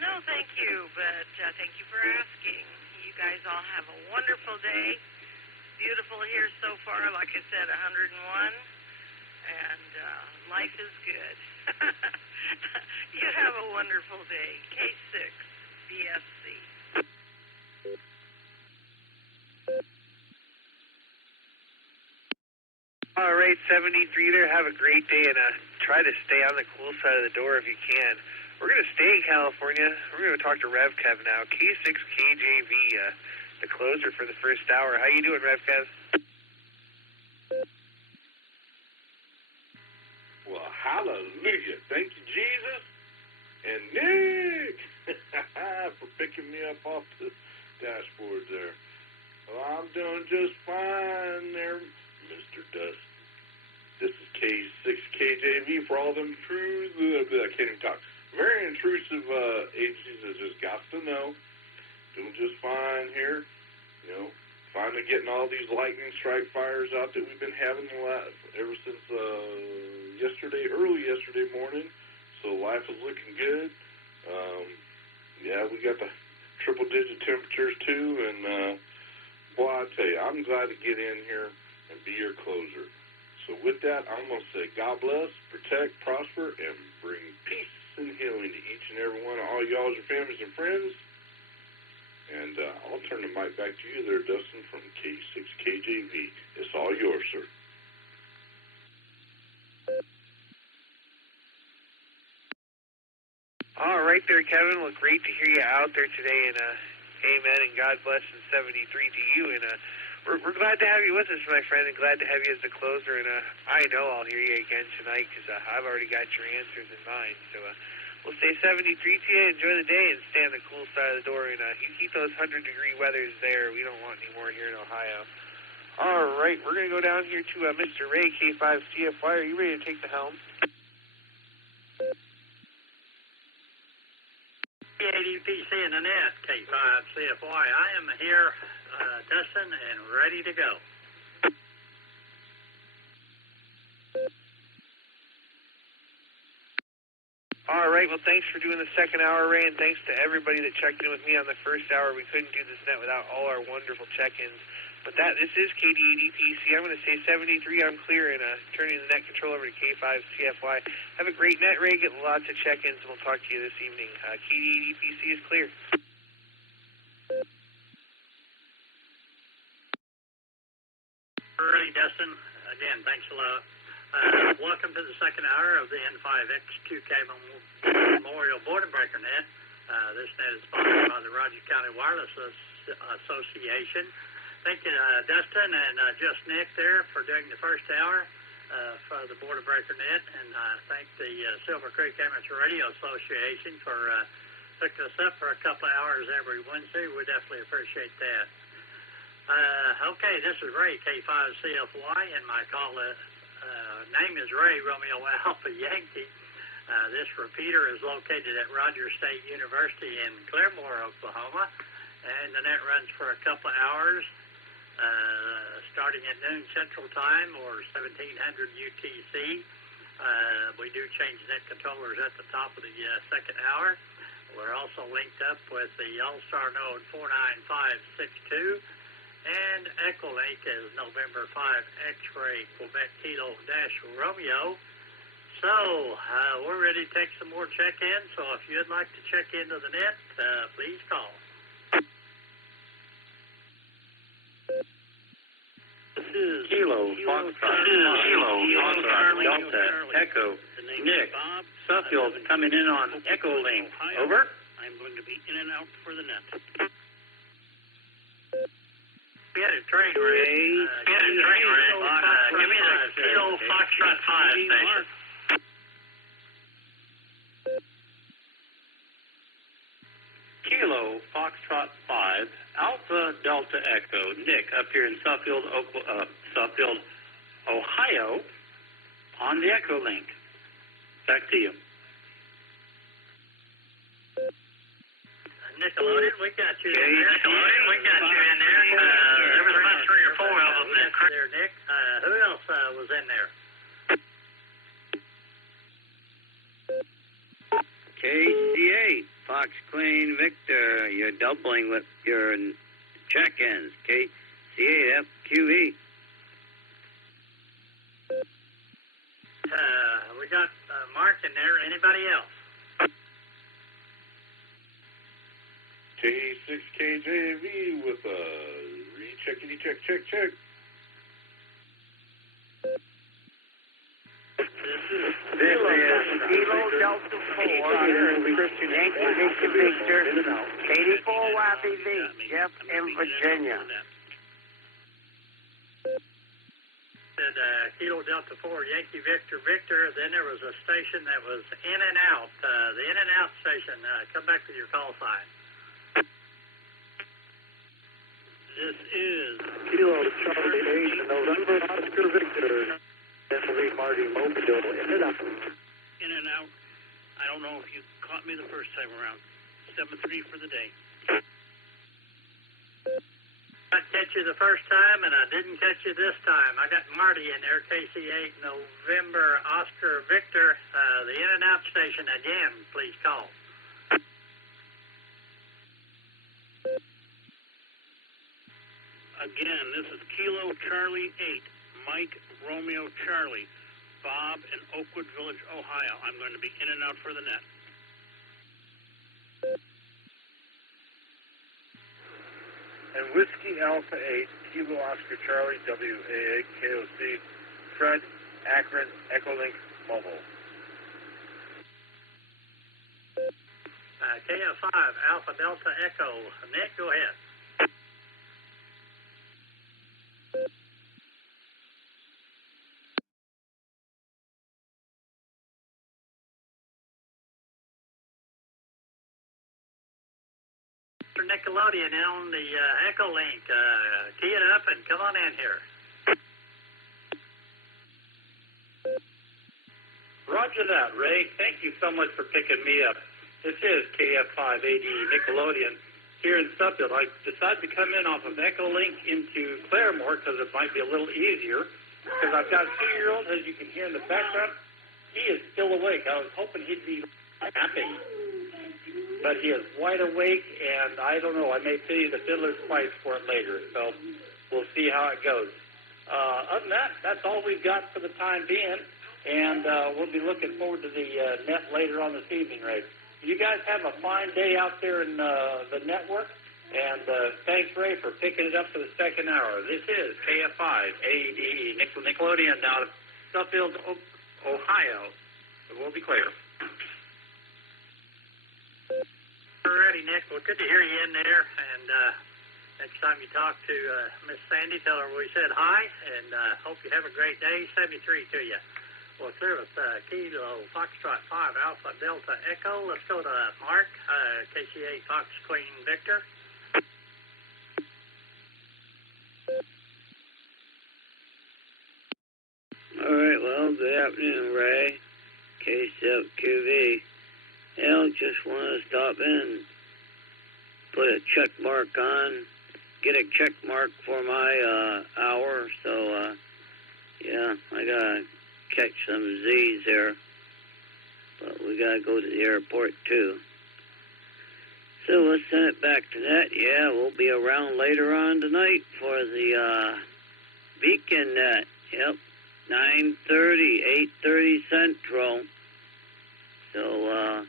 No, thank you, but thank you for asking. You guys all have a wonderful day. Beautiful here so far, like I said, 101, and life is good. You have a wonderful day. K6. BSC. All right, 73 there. Have a great day, and try to stay on the cool side of the door if you can. We're going to stay in California. We're going to talk to Rev Kev now. K6KJV, the closer for the first hour. How you doing, Rev Kev? Well, hallelujah. Thank you, Jesus. And Nick, for picking me up off the dashboard there. Well, I'm doing just fine there, Mr. Dustin. This is K6KJV for all them I can't even talk. Very intrusive agencies that just got to know. Doing just fine here. You know, finally getting all these lightning strike fires out that we've been having ever since early yesterday morning. So life is looking good. Yeah, we got the triple-digit temperatures too, and boy, I tell you, I'm glad to get in here and be your closer. So with that, I'm going to say God bless, protect, prosper, and bring peace and healing to each and every one of all y'all, your families and friends. And I'll turn the mic back to you there, Dustin, from K6KJV. It's all yours, sir. All right there, Kevin. Well, great to hear you out there today, and amen, and God bless in 73 to you. And we're glad to have you with us, my friend, and glad to have you as the closer. And I know I'll hear you again tonight because I've already got your answers in mind. So we'll say 73 to you. Enjoy the day and stay on the cool side of the door. And you keep those 100-degree weathers there. We don't want any more here in Ohio. All right, we're going to go down here to Mr. Ray, K5CFY. Are you ready to take the helm? ADPC in the net, K5CFY. I am here, Dustin, and ready to go. All right, well, thanks for doing the second hour, Ray, and thanks to everybody that checked in with me on the first hour. We couldn't do this net without all our wonderful check-ins. But this is KDADPC. I'm going to say 73, I'm clear, and turning the net control over to K5CFY. Have a great net, Ray. Get lots of check-ins, and we'll talk to you this evening. KDADPC is clear. All right, Dustin. Again, thanks a lot. Welcome to the second hour of the N5XQK Memorial Boredom Breaker Net. This net is sponsored by the Rogers County Wireless Association. Thank you, Dustin, and just Nick there for doing the first hour for the Boredom Breaker Net, and thank the Silver Creek Amateur Radio Association for hooking us up for a couple of hours every Wednesday. We definitely appreciate that. Okay, this is Ray, K5CFY, and my call name is Ray Romeo Alpha Yankee. This repeater is located at Rogers State University in Claremore, Oklahoma, and the net runs for a couple of hours. Starting at noon Central Time or 1700 UTC. We do change net controllers at the top of the second hour. We're also linked up with the Allstar node 49562, and Echolink is November 5 X-Ray Quebec Kilo Dash Romeo. So we're ready to take some more check-ins. So if you'd like to check into the net, please call. This is Kilo Foxtrot Delta Echo Nick Suffield coming in on Echolink. Over. I'm going to be in and out for the net. We had a train, Ray. Give me the Kilo Foxtrot 5 station. Kilo Foxtrot 5 Alpha Delta Echo Nick up here in Suffield, Ohio on the Echolink. Back to you. Nickelodeon, we got you in there. There was about 3 or 4 of them there, Nick. Who else was in there? KCA, Fox Queen Victor, you're doubling with your check-ins. KCA FQE. We got Mark in there. Anybody else? K6KJV with a recheckity check. This is Kilo Delta 4, Yankee Victor, 84 YBV, Jeff in Virginia. Said Kilo Delta 4, Yankee Victor. Then there was a station that was in and out. The in and out station. Come back with your call sign. This is Kilo Charlie 8, November Oscar Victor. Definitely Marty Mobile, in and out. In and out. I don't know if you caught me the first time around. 7-3 for the day. I catch you the first time, and I didn't catch you this time. I got Marty in there, KC8, November Oscar Victor. The in and out station again, please call. Again, this is Kilo Charlie 8, Mike Romeo Charlie, Bob in Oakwood Village, Ohio. I'm going to be in and out for the net. and Whiskey Alpha 8, Kilo Oscar Charlie, WAA, KOC, Fred, Akron, Echolink, Mobile. KF5, Alpha Delta Echo. Nick, go ahead. Mr. Nickelodeon on the Echolink. Tee it up and come on in here. Roger that, Ray. Thank you so much for picking me up. This is KF5AD Nickelodeon here in Suffield. I decided to come in off of Echolink into Claremore because it might be a little easier because I've got a 2-year-old, as you can hear in the background. He is still awake. I was hoping he'd be napping, but he is wide awake, and I don't know. I may pay the fiddler's price for it later, so we'll see how it goes. Other than that, that's all we've got for the time being, and we'll be looking forward to the net later on this evening, Ray. You guys have a fine day out there in the network, and thanks, Ray, for picking it up for the second hour. This is KF5AD Nickelodeon out of Suffield, Ohio. So we'll be clear. Alrighty, Nick. Well, good to hear you in there. And next time you talk to Miss Sandy, tell her we said hi, and hope you have a great day. 73 to you. Well, clear with Kilo Foxtrot 5 Alpha Delta Echo. Let's go to Mark, KC8 Fox Queen Victor. All right, well, good afternoon, Ray. KC8QV. Hell, just want to stop in, put a check mark on, get a check mark for my hour. So, yeah, I got to catch some Z's there, but we got to go to the airport, too. So let's send it back to that. Yeah, we'll be around later on tonight for the Beacon Net. Yep, 9:30, 8:30 Central. So,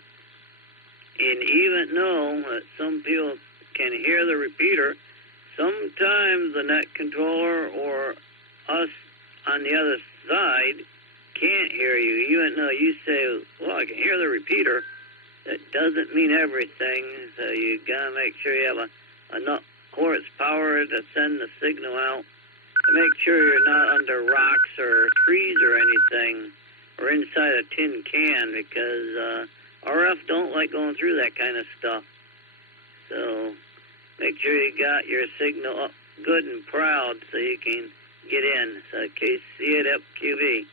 and even though that some people can hear the repeater, sometimes the net controller or us on the other side can't hear you. Even though you say, well, I can hear the repeater, that doesn't mean everything. So you gotta make sure you have enough horsepower to send the signal out. And make sure you're not under rocks or trees or anything, or inside a tin can, because RF don't like going through that kind of stuff. So make sure you got your signal up good and proud so you can get in. So KC8FQV.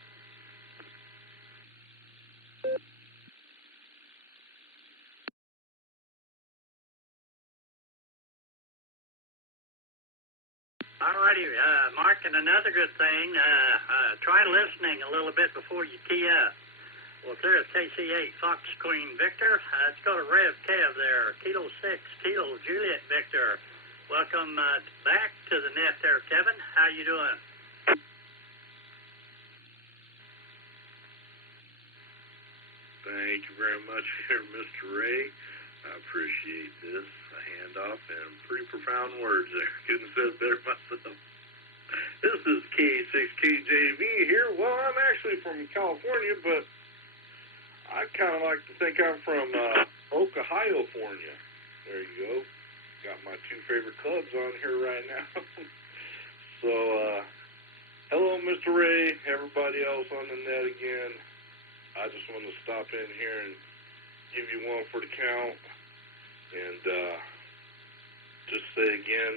Alrighty, Mark, and another good thing, try listening a little bit before you tee up. Well, there's KC8 Fox Queen Victor. Let's go to Rev Kev there, Kilo 6, Kilo Juliet Victor. Welcome back to the net there, Kevin. How you doing? Thank you very much here, Mr. Ray. I appreciate this. A handoff and pretty profound words there. Couldn't have said it better myself. This is K6KJV here. Well, I'm actually from California, but I kind of like to think I'm from Ohio. There you go. Got my two favorite clubs on here right now. So, hello, Mr. Ray, everybody else on the net again. I just wanted to stop in here and give you one for the count. And just say again,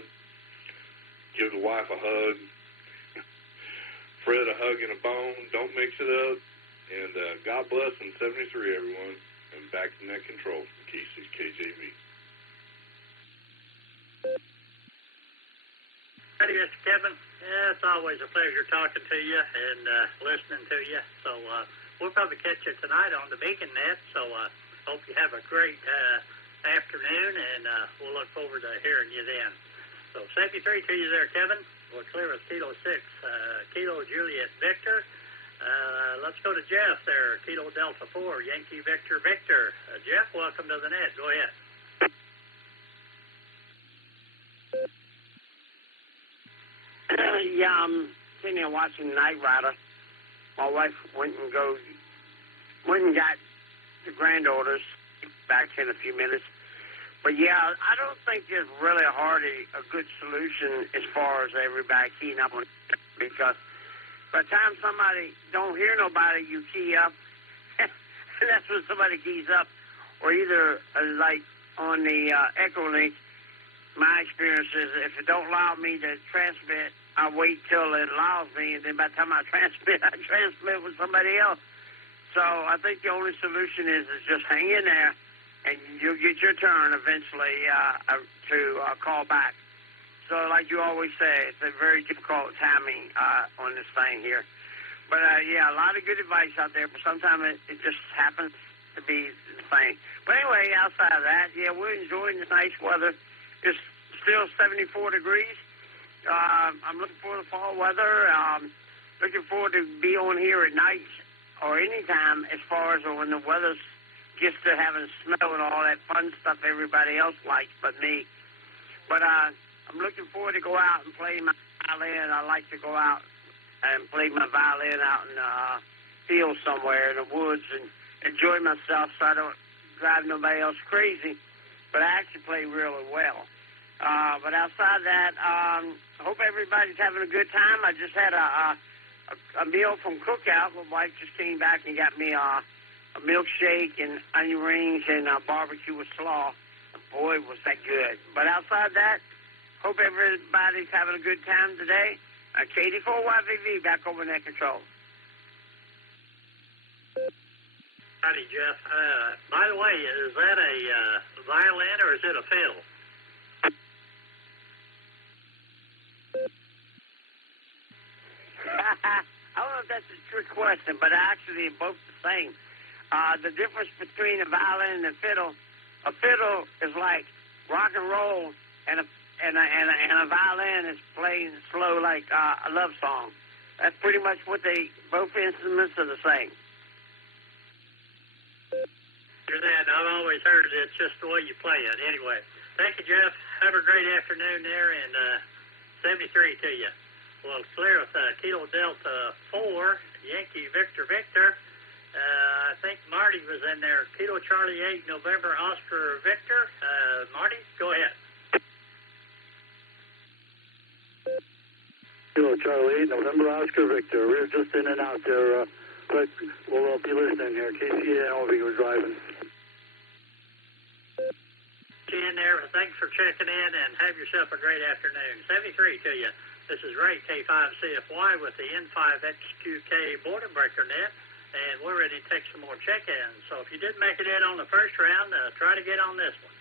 give the wife a hug. Fred a hug and a bone. Don't mix it up. And God bless and 73, everyone. And back to net control from K6KJV. Hey, Mr. Kevin. Yeah, it's always a pleasure talking to you and listening to you. So we'll probably catch you tonight on the Beacon Net. So hope you have a great afternoon, and we'll look forward to hearing you then. So 73 to you there, Kevin. We're clear with Kilo 6, Kilo Juliet Victor. Let's go to Jeff there, Kilo Delta 4, Yankee Victor Victor. Jeff, welcome to the net. Go ahead. Yeah, I'm sitting here watching Knight Rider. My wife went and got the granddaughters back in a few minutes. But yeah, I don't think there's really a good solution as far as everybody keying up on it, because by the time somebody don't hear nobody, you key up, and that's when somebody keys up. Or either like on the Echolink, my experience is if it don't allow me to transmit, I wait till it allows me, and then by the time I transmit with somebody else. So I think the only solution is just hang in there, and you'll get your turn eventually to call back. So like you always say, it's a very difficult timing on this thing here. But yeah, a lot of good advice out there, but sometimes it just happens to be the thing. But anyway, outside of that, yeah, we're enjoying the nice weather. It's still 74 degrees. I'm looking forward to fall weather. Looking forward to be on here at night or anytime as far as when the weather gets to having snow and all that fun stuff everybody else likes but me. But I'm looking forward to go out and play my violin. I like to go out and play my violin out in the field somewhere in the woods and enjoy myself so I don't drive nobody else crazy. But I actually play really well. But outside that, I hope everybody's having a good time. I just had a meal from Cookout. My wife just came back and got me a milkshake and onion rings and barbecue with slaw. Boy, was that good. But outside that, hope everybody's having a good time today. Katie4YVV back over net control. Howdy, Jeff. By the way, is that a violin or is it a fiddle? I don't know if that's a trick question, but actually they're both the same. The difference between a violin and a fiddle is like rock and roll, and a violin is playing slow like a love song. That's pretty much what both instruments are the same. That I've always heard it's just the way you play it. Anyway, thank you, Jeff. Have a great afternoon there, and 73 to you. Well, clear with Kilo Delta 4, Yankee Victor Victor. I think Marty was in there. Kilo Charlie 8, November Oscar Victor. Marty, go ahead. Kilo Charlie 8, November Oscar Victor. We're just in and out there, but we'll be listening here. KCA, I we're driving. In there. Thanks for checking in and have yourself a great afternoon. 73 to you. This is Ray K5CFY with the N5XQK Boredom Breaker Net, and we're ready to take some more check-ins. So if you didn't make it in on the first round, try to get on this one.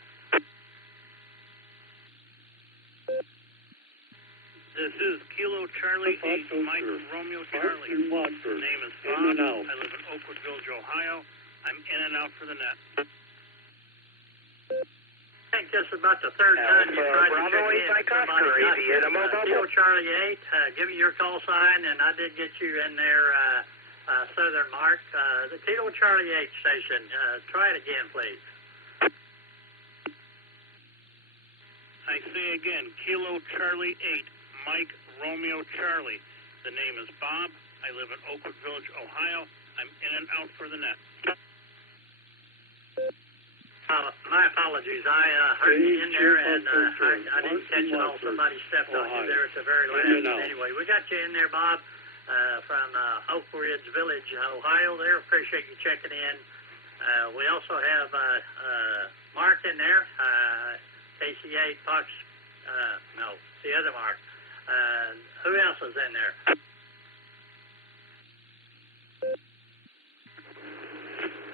This is Kilo Charlie 8, Mike Romeo Charlie. The name is Bob. I live in Oakwood Village, Ohio. I'm in and out for the net. I think this is about the third time you tried to check in. Kilo Charlie 8, give me your call sign, and I did get you in there, Southern Mark. The Kilo Charlie 8 station. Try it again, please. I say again, Kilo Charlie 8, Mike Romeo Charlie. The name is Bob. I live in Oakwood Village, Ohio. I'm in and out for the net. My apologies. I heard you in there, and I didn't catch it all. Somebody stepped on you there at the very last. Anyway, we got you in there, Bob, from Oak Ridge Village, Ohio there. Appreciate you checking in. We also have Mark in there, KCA Fox, no, the other Mark. Who else is in there?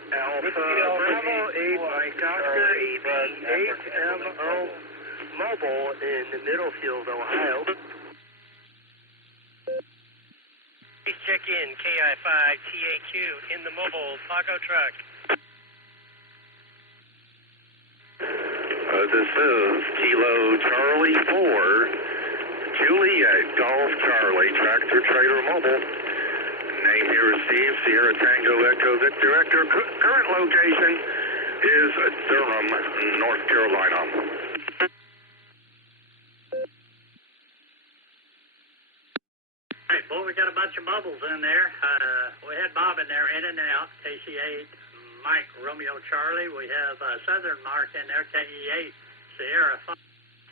Alpha Bravo 8 Mike Oscar EB8MO Mobile in Middlefield, Ohio. Please check in KI5TAQ in the mobile Paco truck. This is Kilo Charlie 4, Juliet Golf Charlie, Tractor Trailer Mobile. Name you received, Sierra Tango Echo Victor Hector. Current location is Durham, North Carolina. got a bunch of mobiles in there. We had Bob in there, in and out, KC8, Mike, Romeo, Charlie. We have Southern Mark in there, KE8, Sierra,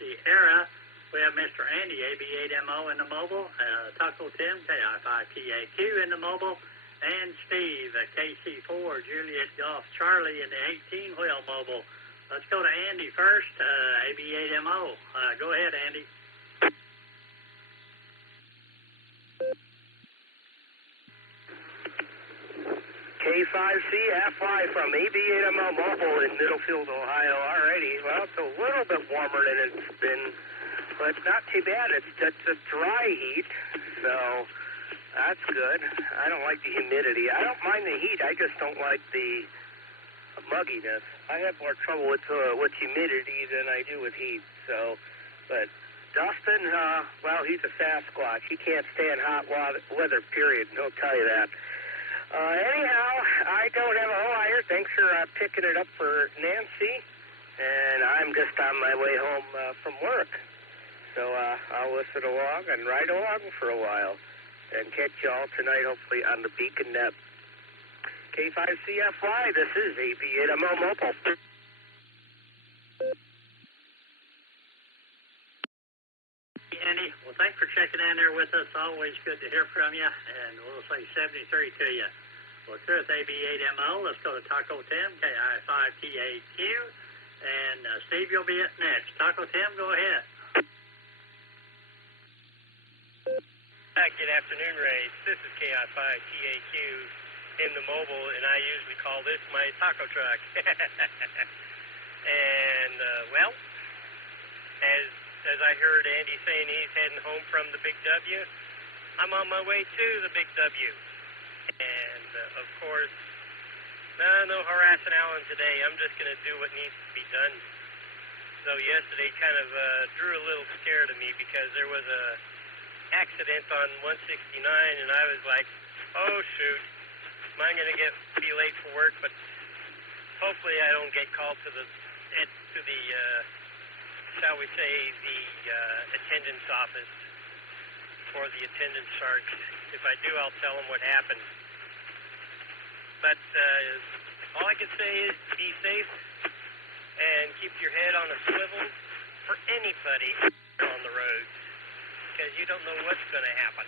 Sierra. We have Mr. Andy, AB8MO in the mobile, Taco Tim, KI5TAQ in the mobile, and Steve, KC4, Juliet Golf Charlie in the 18-wheel mobile. Let's go to Andy first, AB8MO. Go ahead, Andy. K5C FY from AB8MO Mobile in Middlefield, Ohio. Alrighty, well, it's a little bit warmer than it's been, but it's not too bad. It's a dry heat, so that's good. I don't like the humidity. I don't mind the heat. I just don't like the mugginess. I have more trouble with humidity than I do with heat. So, but Dustin, well, he's a Sasquatch. He can't stand hot weather, period. He'll tell you that. Anyhow, I don't have a whole lot here. Thanks for picking it up for Nancy. And I'm just on my way home from work. So I'll listen along and ride along for a while. And catch y'all tonight, hopefully, on the Beacon Net. K5CFY, this is AB8MO Mobile. Andy, well, thanks for checking in there with us. Always good to hear from you. And we'll say 73 to you. Well, through with AB8MO, let's go to Taco Tim, KI5TAQ. And Steve, you'll be up next. Taco Tim, go ahead. Good afternoon, Ray. This is KI5TAQ in the mobile, and I usually call this my taco truck. And, well, as I heard Andy saying he's heading home from the Big W, I'm on my way to the Big W. And, of course, no harassing Alan today. I'm just going to do what needs to be done. So yesterday kind of drew a little scare to me because there was a accident on 169, and I was like, oh, shoot. Am I going to be late for work? But hopefully I don't get called to the shall we say, the attendance office or the attendance sergeant. If I do, I'll tell them what happened. But all I can say is be safe and keep your head on a swivel for anybody on the road, because you don't know what's going to happen.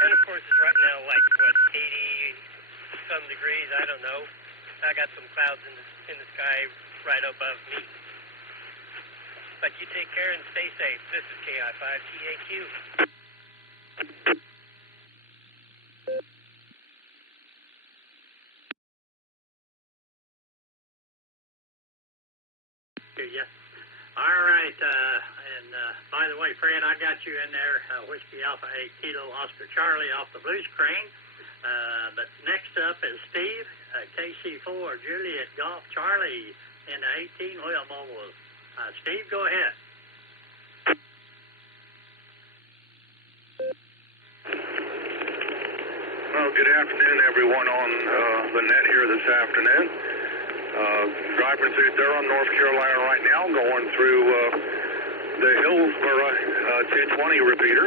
And, of course, it's right now like, 80-some degrees, I don't know. I got some clouds in the sky right above me. But you take care and stay safe. This is KI5TAQ. Yeah. All right, and by the way, Fred, I got you in there, Whiskey Alpha 8 Kilo Oscar Charlie off the blue screen. But next up is Steve, KC4 Juliet Golf Charlie in the 18-wheel mobile. Steve, go ahead. Well, good afternoon, everyone on the net here this afternoon. Driving through Durham, North Carolina right now, going through the Hillsboro 220 repeater.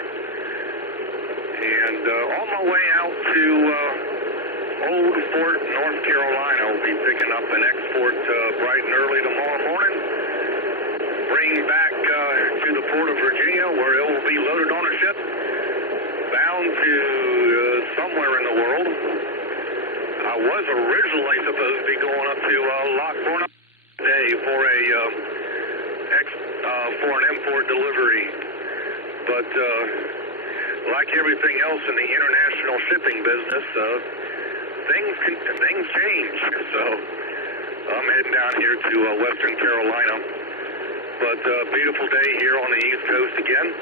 And on my way out to Old Fort, North Carolina, I'll be picking up an export bright and early tomorrow morning. Bring back to the Port of Virginia, where it will be loaded on a ship, bound to somewhere in the world. I was originally supposed to be going up to Lockbourne today for an import delivery, but like everything else in the international shipping business, things change. So I'm heading down here to Western Carolina. But beautiful day here on the East Coast again.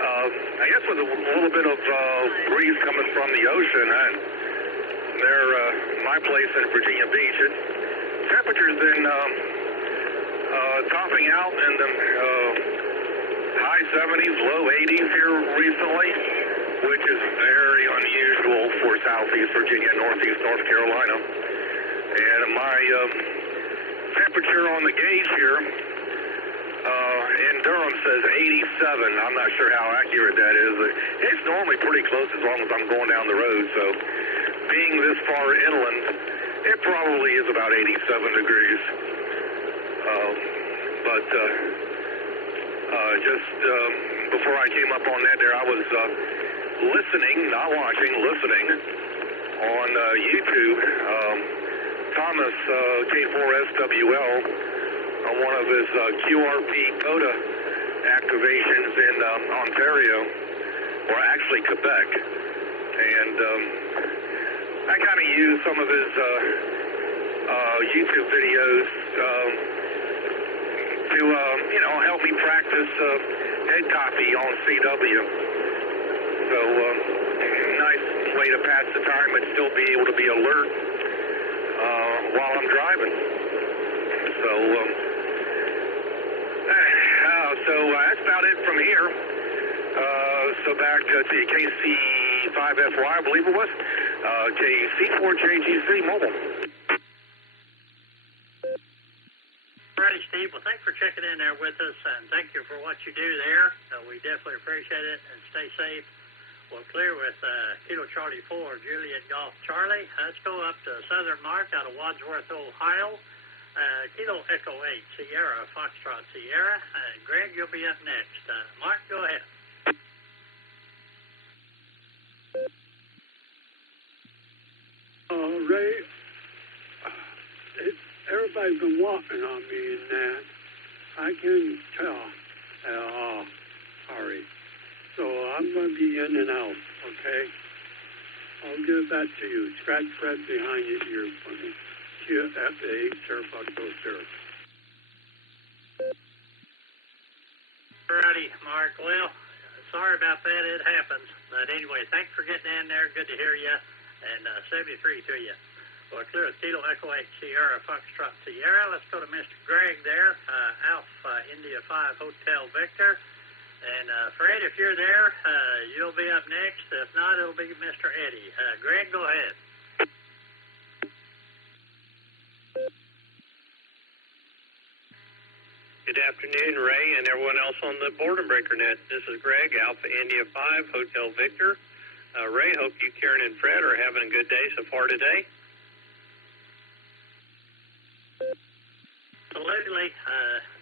I guess with a little bit of breeze coming from the ocean, and my place in Virginia Beach, temperature's been topping out in the high 70s, low 80s here recently, which is very unusual for Southeast Virginia, Northeast North Carolina. And my temperature on the gauge here in Durham says 87. I'm not sure how accurate that is. It's normally pretty close as long as I'm going down the road. So being this far inland, it probably is about 87 degrees. But just before I came up on that there, I was listening, not watching, listening on YouTube. Thomas K4SWL on one of his QRP CODA activations in Ontario, or actually Quebec. And I kind of used some of his YouTube videos to, help me practice head copy on CW. So, nice way to pass the time and still be able to be alert while I'm driving. So, that's about it from here. So back to KC5FY, I believe it was, KC4JGC Mobile. Alrighty, Steve. Well, thanks for checking in there with us, and thank you for what you do there. We definitely appreciate it, and stay safe. We'll clear with Kilo Charlie 4, Juliet Golf Charlie. Let's go up to Southern Mark out of Wadsworth, Ohio. Kilo Echo 8, Sierra, Foxtrot Sierra. Greg, you'll be up next. Mark, go ahead. Ray, everybody's been walking on me in that. I can tell. Sorry. So I'm going to be in and out, okay? I'll give that to you. Scratch Fred behind your ear for me. QFA, Terrified Sir. Alrighty, Mark. Well, sorry about that. It happens. But anyway, thanks for getting in there. Good to hear you. And 73 to you. Well, clear with Kilo Echo 8 Sierra, Foxtrot Sierra. Let's go to Mr. Greg there. Alpha India 5 Hotel Victor. And Fred, if you're there, you'll be up next. If not, it'll be Mr. Eddie. Greg, go ahead. Good afternoon, Ray, and everyone else on the Boredom Breaker Net. This is Greg, Alpha India 5 Hotel Victor. Ray, hope you, Karen, and Fred are having a good day so far today. Absolutely.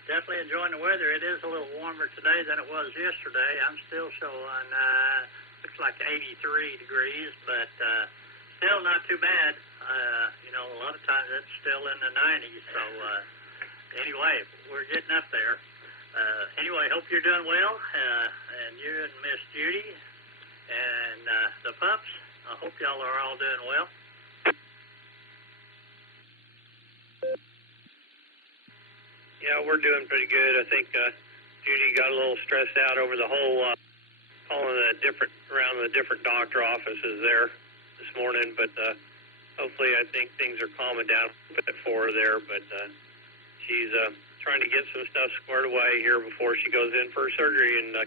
Definitely enjoying the weather. It is a little warmer today than it was yesterday. I'm still showing, looks like 83 degrees, but still not too bad. A lot of times it's still in the 90s. So anyway, we're getting up there. Anyway, hope you're doing well, and you and Miss Judy and the pups. I hope y'all are all doing well. Yeah, we're doing pretty good. I think Judy got a little stressed out over the whole calling around the different doctor offices there this morning, but hopefully I think things are calming down a bit for her there, but she's trying to get some stuff squared away here before she goes in for surgery in a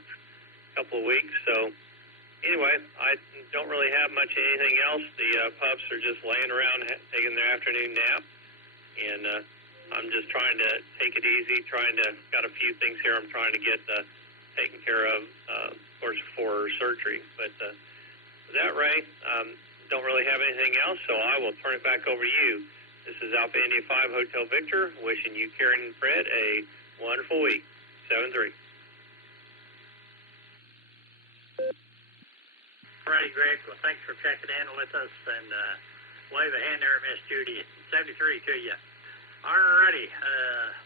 couple of weeks. So anyway, I don't really have much anything else. The pups are just laying around taking their afternoon nap, and I'm just trying to take it easy, got a few things here I'm trying to get taken care of course, for surgery. But with that, Ray, don't really have anything else, so I will turn it back over to you. This is Alpha India 5 Hotel Victor, wishing you, Karen and Fred, a wonderful week. 7-3. Alrighty, Greg. Well, thanks for checking in with us, and wave a hand there at Miss Judy. 73 to you. Alrighty,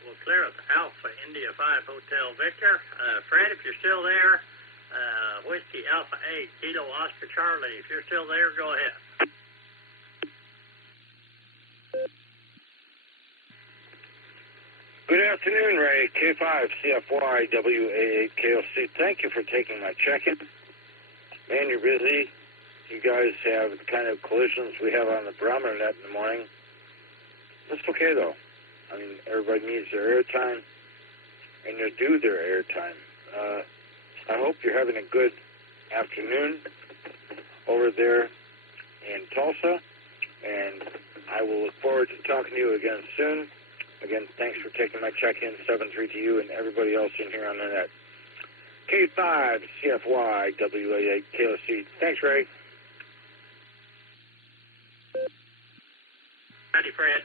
we'll clear up Alpha India 5 Hotel Victor. Fred, if you're still there, Whiskey Alpha 8 Kilo Oscar Charlie. If you're still there, go ahead. Good afternoon, Ray. K5 CFY WA8 KOC. Thank you for taking my check-in. Man, you're busy. You guys have the kind of collisions we have on the barometer net in the morning. That's okay, though. I mean, everybody needs their airtime, and they're due their airtime. I hope you're having a good afternoon over there in Tulsa, and I will look forward to talking to you again soon. Again, thanks for taking my check-in, 7-3 to you and everybody else in here on the net. K5, CFY, WA8, KOC. Thanks, Ray. Howdy, Fred.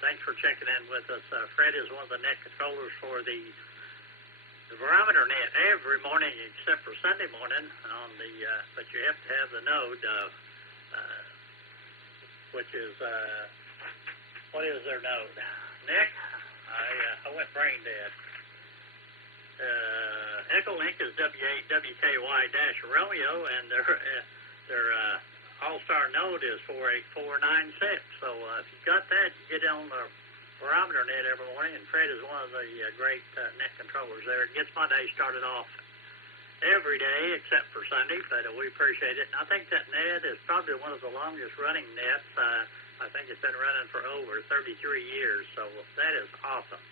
Thanks for checking in with us. Fred is one of the net controllers for the barometer net every morning except for Sunday morning on the, but you have to have the node, which is, what is their node? Nick? I went brain dead. Echolink is W8WKY-Romeo, and their Allstar node is 48496. So if you got that, you get on the barometer net every morning, and Fred is one of the great net controllers there. It gets my day started off every day except for Sunday, but we appreciate it. And I think that net is probably one of the longest running nets. I think it's been running for over 33 years, so that is awesome.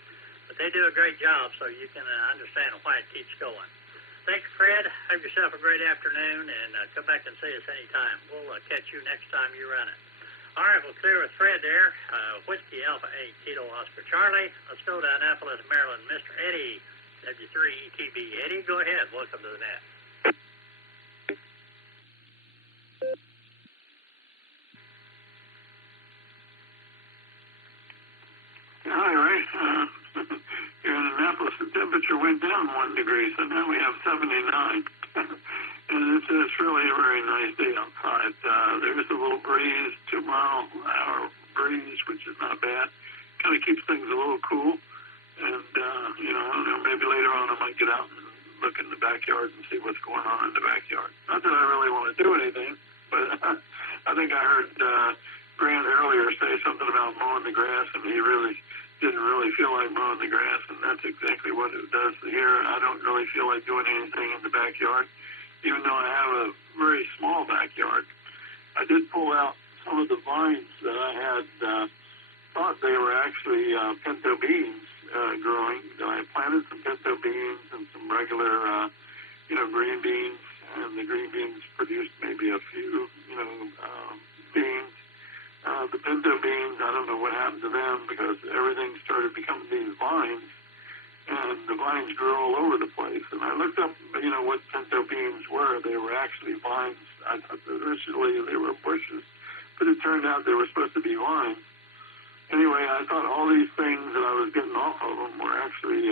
But they do a great job, so you can understand why it keeps going. Thanks, Fred. Have yourself a great afternoon, and come back and see us anytime. We'll catch you next time you run it. All right, we'll clear with Fred there. Whiskey Alpha 8, Kilo Oscar Charlie. Let's go to Annapolis, Maryland. Mr. Eddie, W3ETB. Eddie, go ahead. Welcome to the net. Hi, Ray. Here in Annapolis, the temperature went down 1 degree, so now we have 79. And it's really a very nice day outside. There's a little breeze, 2 mile an hour breeze, which is not bad. Kind of keeps things a little cool. And, I don't know, maybe later on I might get out and look in the backyard and see what's going on in the backyard. Not that I really want to do anything, but I think I heard Grant earlier say something about mowing the grass, and he really didn't really feel like mowing the grass, and that's exactly what it does here. I don't really feel like doing anything in the backyard, even though I have a very small backyard. I did pull out some of the vines that I had thought they were actually pinto beans growing. I planted some pinto beans and some regular, green beans, and the green beans produced maybe a few, beans. The pinto beans, I don't know what happened to them because everything started becoming these vines, and the vines grew all over the place. And I looked up, what pinto beans were. They were actually vines. I thought originally they were bushes, but it turned out they were supposed to be vines. Anyway, I thought all these things that I was getting off of them were actually,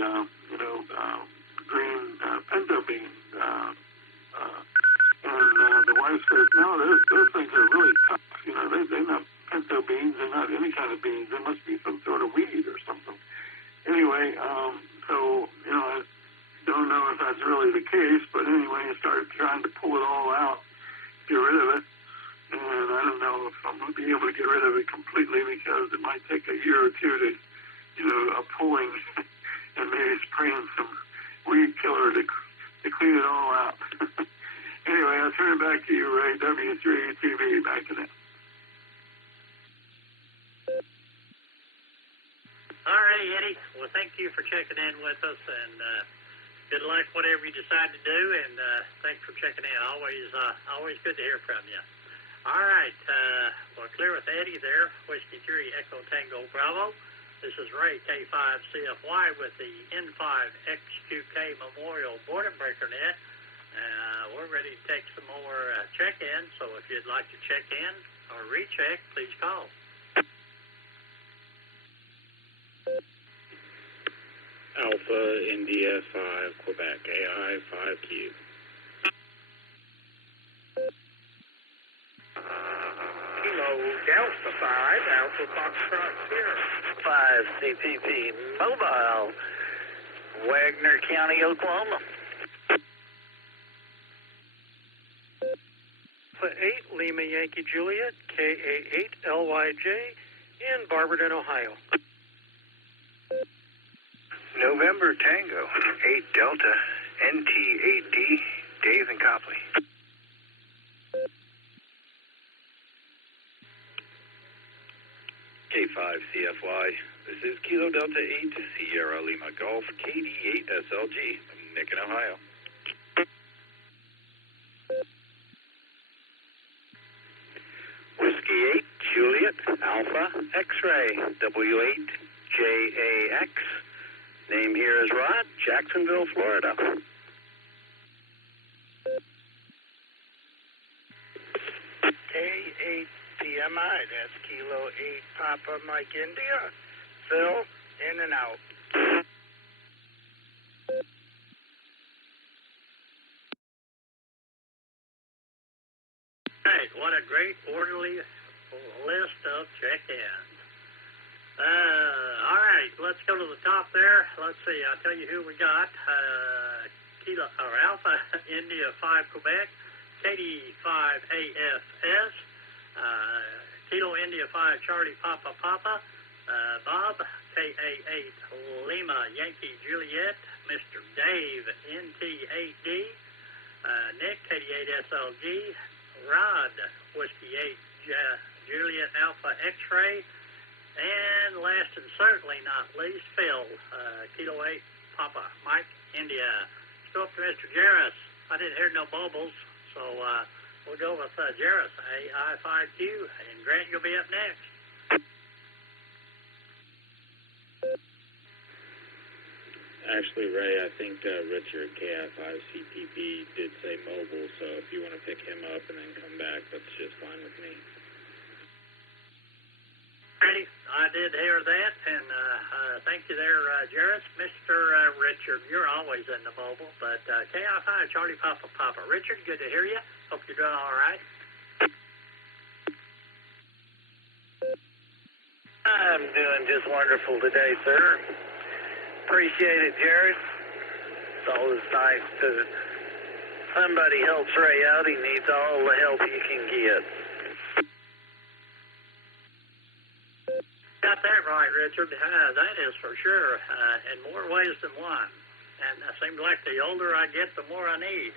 green pinto beans. And the wife said, no, those things are really tough. They're not pinto beans. They're not any kind of beans. They must be some sort of weed or something. Anyway, I don't know if that's really the case, but anyway, I started trying to pull it all out, get rid of it. And I don't know if I'm going to be able to get rid of it completely because it might take a year or two to, a pulling and maybe spraying some weed killer to clean it all out. Anyway, I'll turn it back to you, Ray. W3TV, back to that. All righty, Eddie. Well, thank you for checking in with us, and good luck whatever you decide to do, and thanks for checking in. Always good to hear from you. All right, we're clear with Eddie there, Whiskey 3 Echo Tango Bravo. This is Ray, K5CFY, with the N5XQK Memorial Boredom Breaker Net. We're ready to take some more check-ins, so if you'd like to check in or recheck, please call. Alpha India 5, Quebec, AI 5Q. Kilo Delta 5, Alpha Foxtrot Sierra. 5 CPP Mobile, Wagner County, Oklahoma. Alpha 8, Lima Yankee Juliet, KA8 LYJ, in Barberton, Ohio. November Tango, 8 Delta, NT8D, Dave and Copley. K5CFY, this is Kilo Delta 8, Sierra Lima Golf, KD8 SLG, Nick in Ohio. Whiskey 8, Juliet, Alpha, X-Ray, W8, JAX. Name here is Rod, Jacksonville, Florida. K8PMI, that's Kilo 8 Papa Mike India. Phil, in and out. Right, what a great orderly list of check-ins. All right, let's go to the top there. Let's see, I'll tell you who we got. Kilo, or Alpha India 5 Quebec, Katie 5 AFS, Kilo India 5 Charlie Papa Papa, Bob KA8 Lima Yankee Juliet, Mr. Dave NT8D, Nick KD8 SLG, Rod Whiskey 8 Juliet Alpha X-Ray, and last and certainly not least, Phil, Kilo 8 Papa Mike India. Let's go up to Mr. Jarris. I didn't hear no bubbles, so we'll go with Jarris, AI5Q, and Grant, you'll be up next. Actually, Ray, I think Richard KI5CPP did say mobile, so if you want to pick him up and then come back, that's just fine with me. Ready? I did hear that, and thank you there, Jarris. Mr. Richard, you're always in the mobile, but KI5 Charlie Papa Papa. Richard, good to hear you. Hope you're doing all right. I'm doing just wonderful today, sir. Appreciate it, Jared. It's always nice to somebody helps Ray out. He needs all the help he can get. Got that right, Richard. That is for sure, in more ways than one. And it seems like the older I get, the more I need.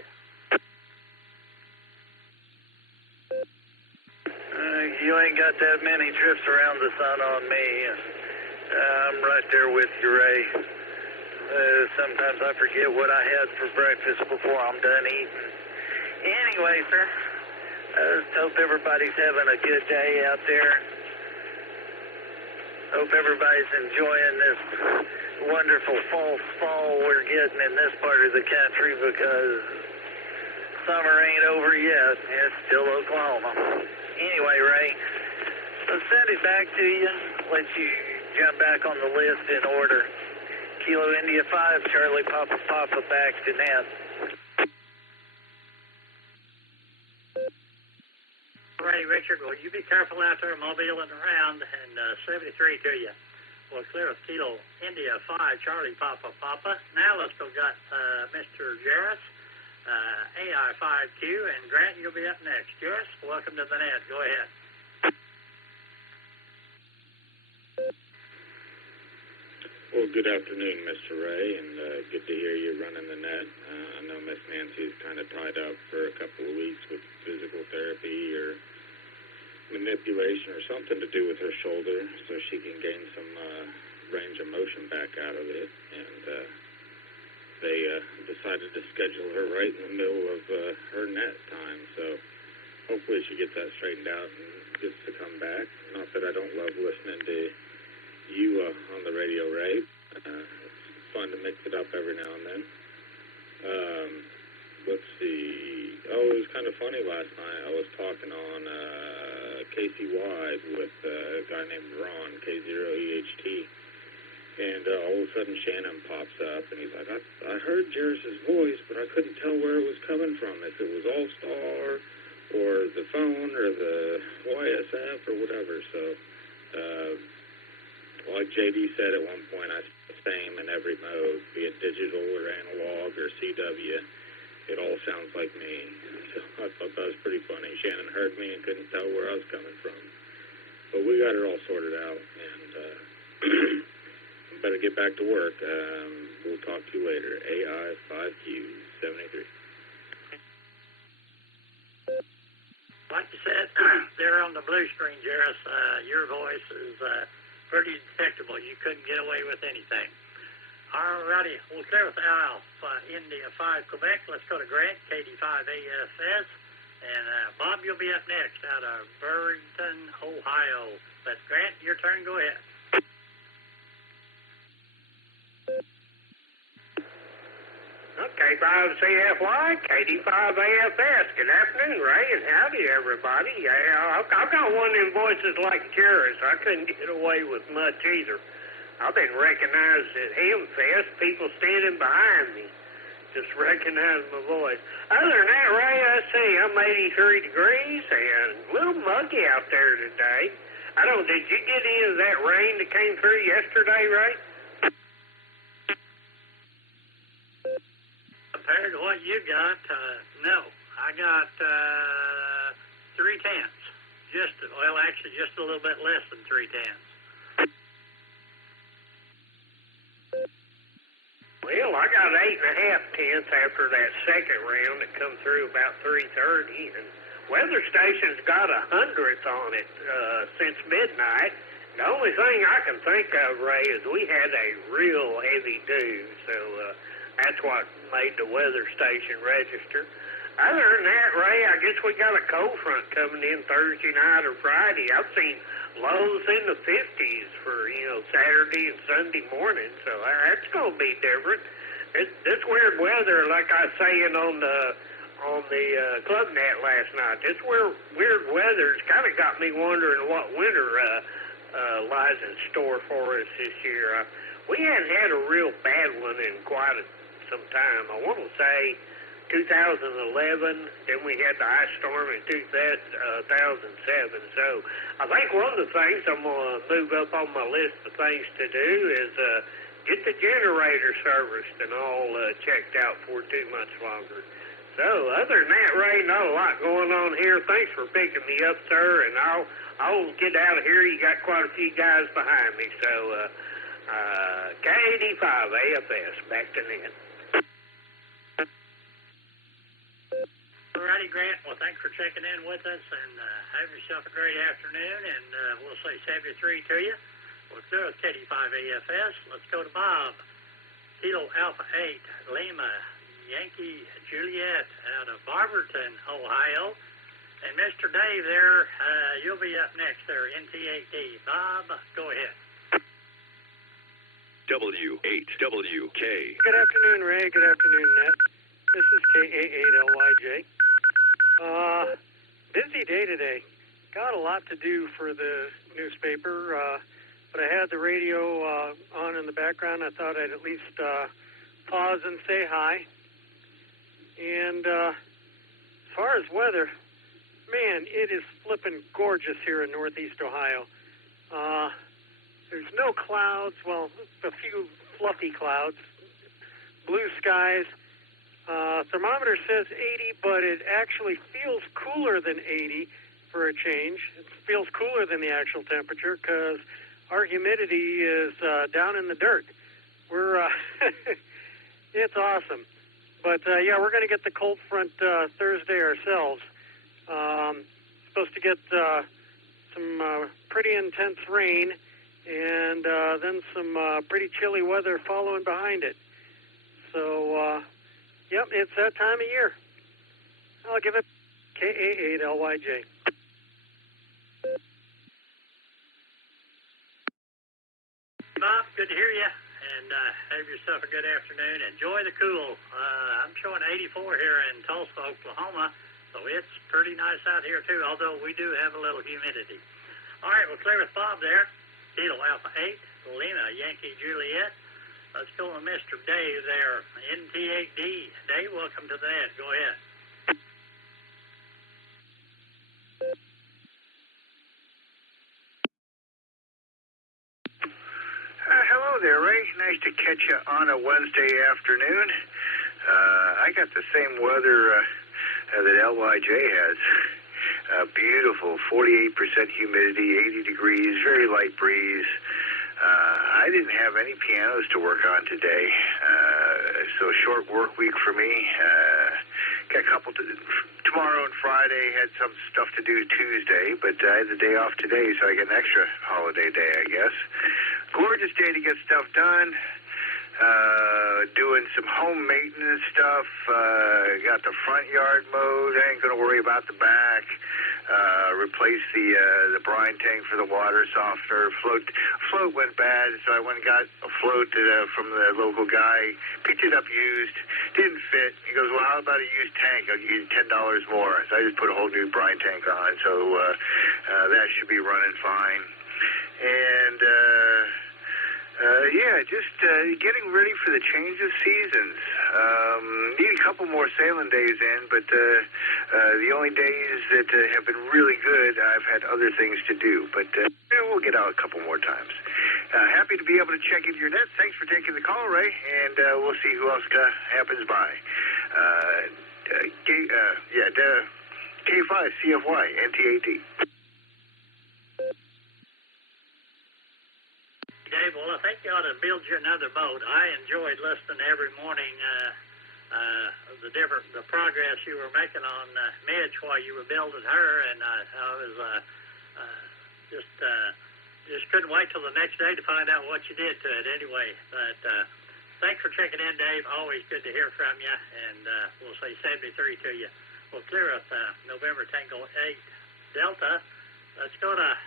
You ain't got that many trips around the sun on me. I'm right there with you, Ray. Sometimes I forget what I had for breakfast before I'm done eating. Anyway, sir, I just hope everybody's having a good day out there. Hope everybody's enjoying this wonderful false fall we're getting in this part of the country, because summer ain't over yet. It's still Oklahoma. Anyway, Ray, I'll send it back to you, let you jump back on the list in order. Kilo India 5, Charlie Papa Papa, back to net. All right, Richard, well, you be careful out there mobiling around, and 73 to you. We'll clear with Kilo India 5, Charlie Papa Papa. Now let's go got Mr. Jarris, AI5Q, and Grant, you'll be up next. Jarris, welcome to the net. Go ahead. Well, good afternoon, Mr. Ray, and good to hear you running the net. I know Miss Nancy's kind of tied up for a couple of weeks with physical therapy or manipulation or something to do with her shoulder, so she can gain some range of motion back out of it. And they decided to schedule her right in the middle of her net time, so hopefully she gets that straightened out and gets to come back. Not that I don't love listening to you on the radio, Ray. It's fun to mix it up every now and then. Let's see. Oh, it was kind of funny last night. I was talking on KCY with a guy named Ron, K0EHT, and all of a sudden Shannon pops up, and he's like, I heard Jarris's voice, but I couldn't tell where it was coming from, if it was Allstar or the phone or the YSF or whatever. So, like JD said at one point, I the same in every mode, be it digital or analog or CW. It all sounds like me. So I thought that was pretty funny. Shannon heard me and couldn't tell where I was coming from. But we got it all sorted out, and I better get back to work. We'll talk to you later. AI5Q73. Like you said, there on the blue screen, Jarris, your voice is pretty detectable. You couldn't get away with anything. All righty, we'll clear with Alpha India 5 Quebec. Let's go to Grant, KD5 AFS. And Bob, you'll be up next out of Burlington, Ohio. But Grant, your turn. Go ahead. K5CFY, KD5AFS. Good afternoon, Ray, and howdy, everybody. I've got one of them voices like yours. I couldn't get away with much either. I've been recognized at Hemfest, people standing behind me. Just recognize my voice. Other than that, Ray, I see I'm 83 degrees and a little muggy out there today. I don't, did you get any of that rain that came through yesterday, Ray? Compared to what you got, no. I got 3 tenths. Actually just a little bit less than 3 tenths. Well, I got 8.5 tenths after that second round that come through about 3:30, and weather station's got 100th on it since midnight. The only thing I can think of, Ray, is we had a real heavy dew, so that's what made the weather station register. Other than that, Ray, I guess we got a cold front coming in Thursday night or Friday. I've seen lows in the 50s for, Saturday and Sunday morning, so that's going to be different. This weird weather, like I was saying on the Club Net last night, this weird weather's kind of got me wondering what winter lies in store for us this year. We hadn't had a real bad one in quite some time. I want to say 2011, then we had the ice storm in 2007. So I think one of the things I'm going to move up on my list of things to do is get the generator serviced and all checked out for 2 months longer. So other than that, Ray, not a lot going on here. Thanks for picking me up, sir, and I'll get out of here. You got quite a few guys behind me. So K85AFS, back to net. Alrighty, Grant. Well, thanks for checking in with us, and have yourself a great afternoon, and we'll say 73 to you. We'll go with KD5AFS. Let's go to Bob. Kilo Alpha 8, Lima, Yankee Juliet out of Barberton, Ohio. And Mr. Dave there, you'll be up next there, NT8D. Bob, go ahead. W8WK. Good afternoon, Ray. Good afternoon, Net. This is KA8LYJ. Busy day today. Got a lot to do for the newspaper, but I had the radio on in the background. I thought I'd at least pause and say hi. And as far as weather, man, it is flipping gorgeous here in Northeast Ohio. There's no clouds, well, a few fluffy clouds, blue skies. Thermometer says 80, but it actually feels cooler than 80 for a change. It feels cooler than the actual temperature because our humidity is down in the dirt. We're it's awesome. But, yeah, we're going to get the cold front Thursday ourselves. Supposed to get some pretty intense rain and then some pretty chilly weather following behind it. So, yep, it's that time of year. I'll give it KA8LYJ. Bob, good to hear you, and have yourself a good afternoon. Enjoy the cool. I'm showing 84 here in Tulsa, Oklahoma, so it's pretty nice out here, too, although we do have a little humidity. All right, we'll clear with Bob there. Kilo Alpha 8, Lima, Yankee Juliet. Let's go with Mr. Dave there, NT8D. Dave, welcome to that. Go ahead. Hello there, Ray. Nice to catch you on a Wednesday afternoon. I got the same weather that LYJ has. Beautiful, 48% humidity, 80 degrees, very light breeze. I didn't have any pianos to work on today, so short work week for me. Got a couple tomorrow and Friday, had some stuff to do Tuesday, but I had the day off today, so I get an extra holiday day, I guess. Gorgeous day to get stuff done. Doing some home maintenance stuff. Got the front yard mowed. I ain't going to worry about the back. replaced the brine tank for the water softener. Float went bad, so I went and got a float from the local guy. Picked it up used, didn't fit. He goes, well, how about a used tank? I'll give you $10 more. So I just put a whole new brine tank on, so that should be running fine. And just getting ready for the change of seasons. Need a couple more sailing days in, but the only days that have been really good, I've had other things to do. But we'll get out a couple more times. Happy to be able to check into your net. Thanks for taking the call, Ray, and we'll see who else happens by. K5 CFY NTAT. Dave, well, I think you ought to build you another boat. I enjoyed listening every morning the progress you were making on Mitch while you were building her, and I was just couldn't wait till the next day to find out what you did to it. Anyway, but thanks for checking in, Dave. Always good to hear from you, and we'll say 73 to you. We'll clear up November Tango 8 Delta. Let's go to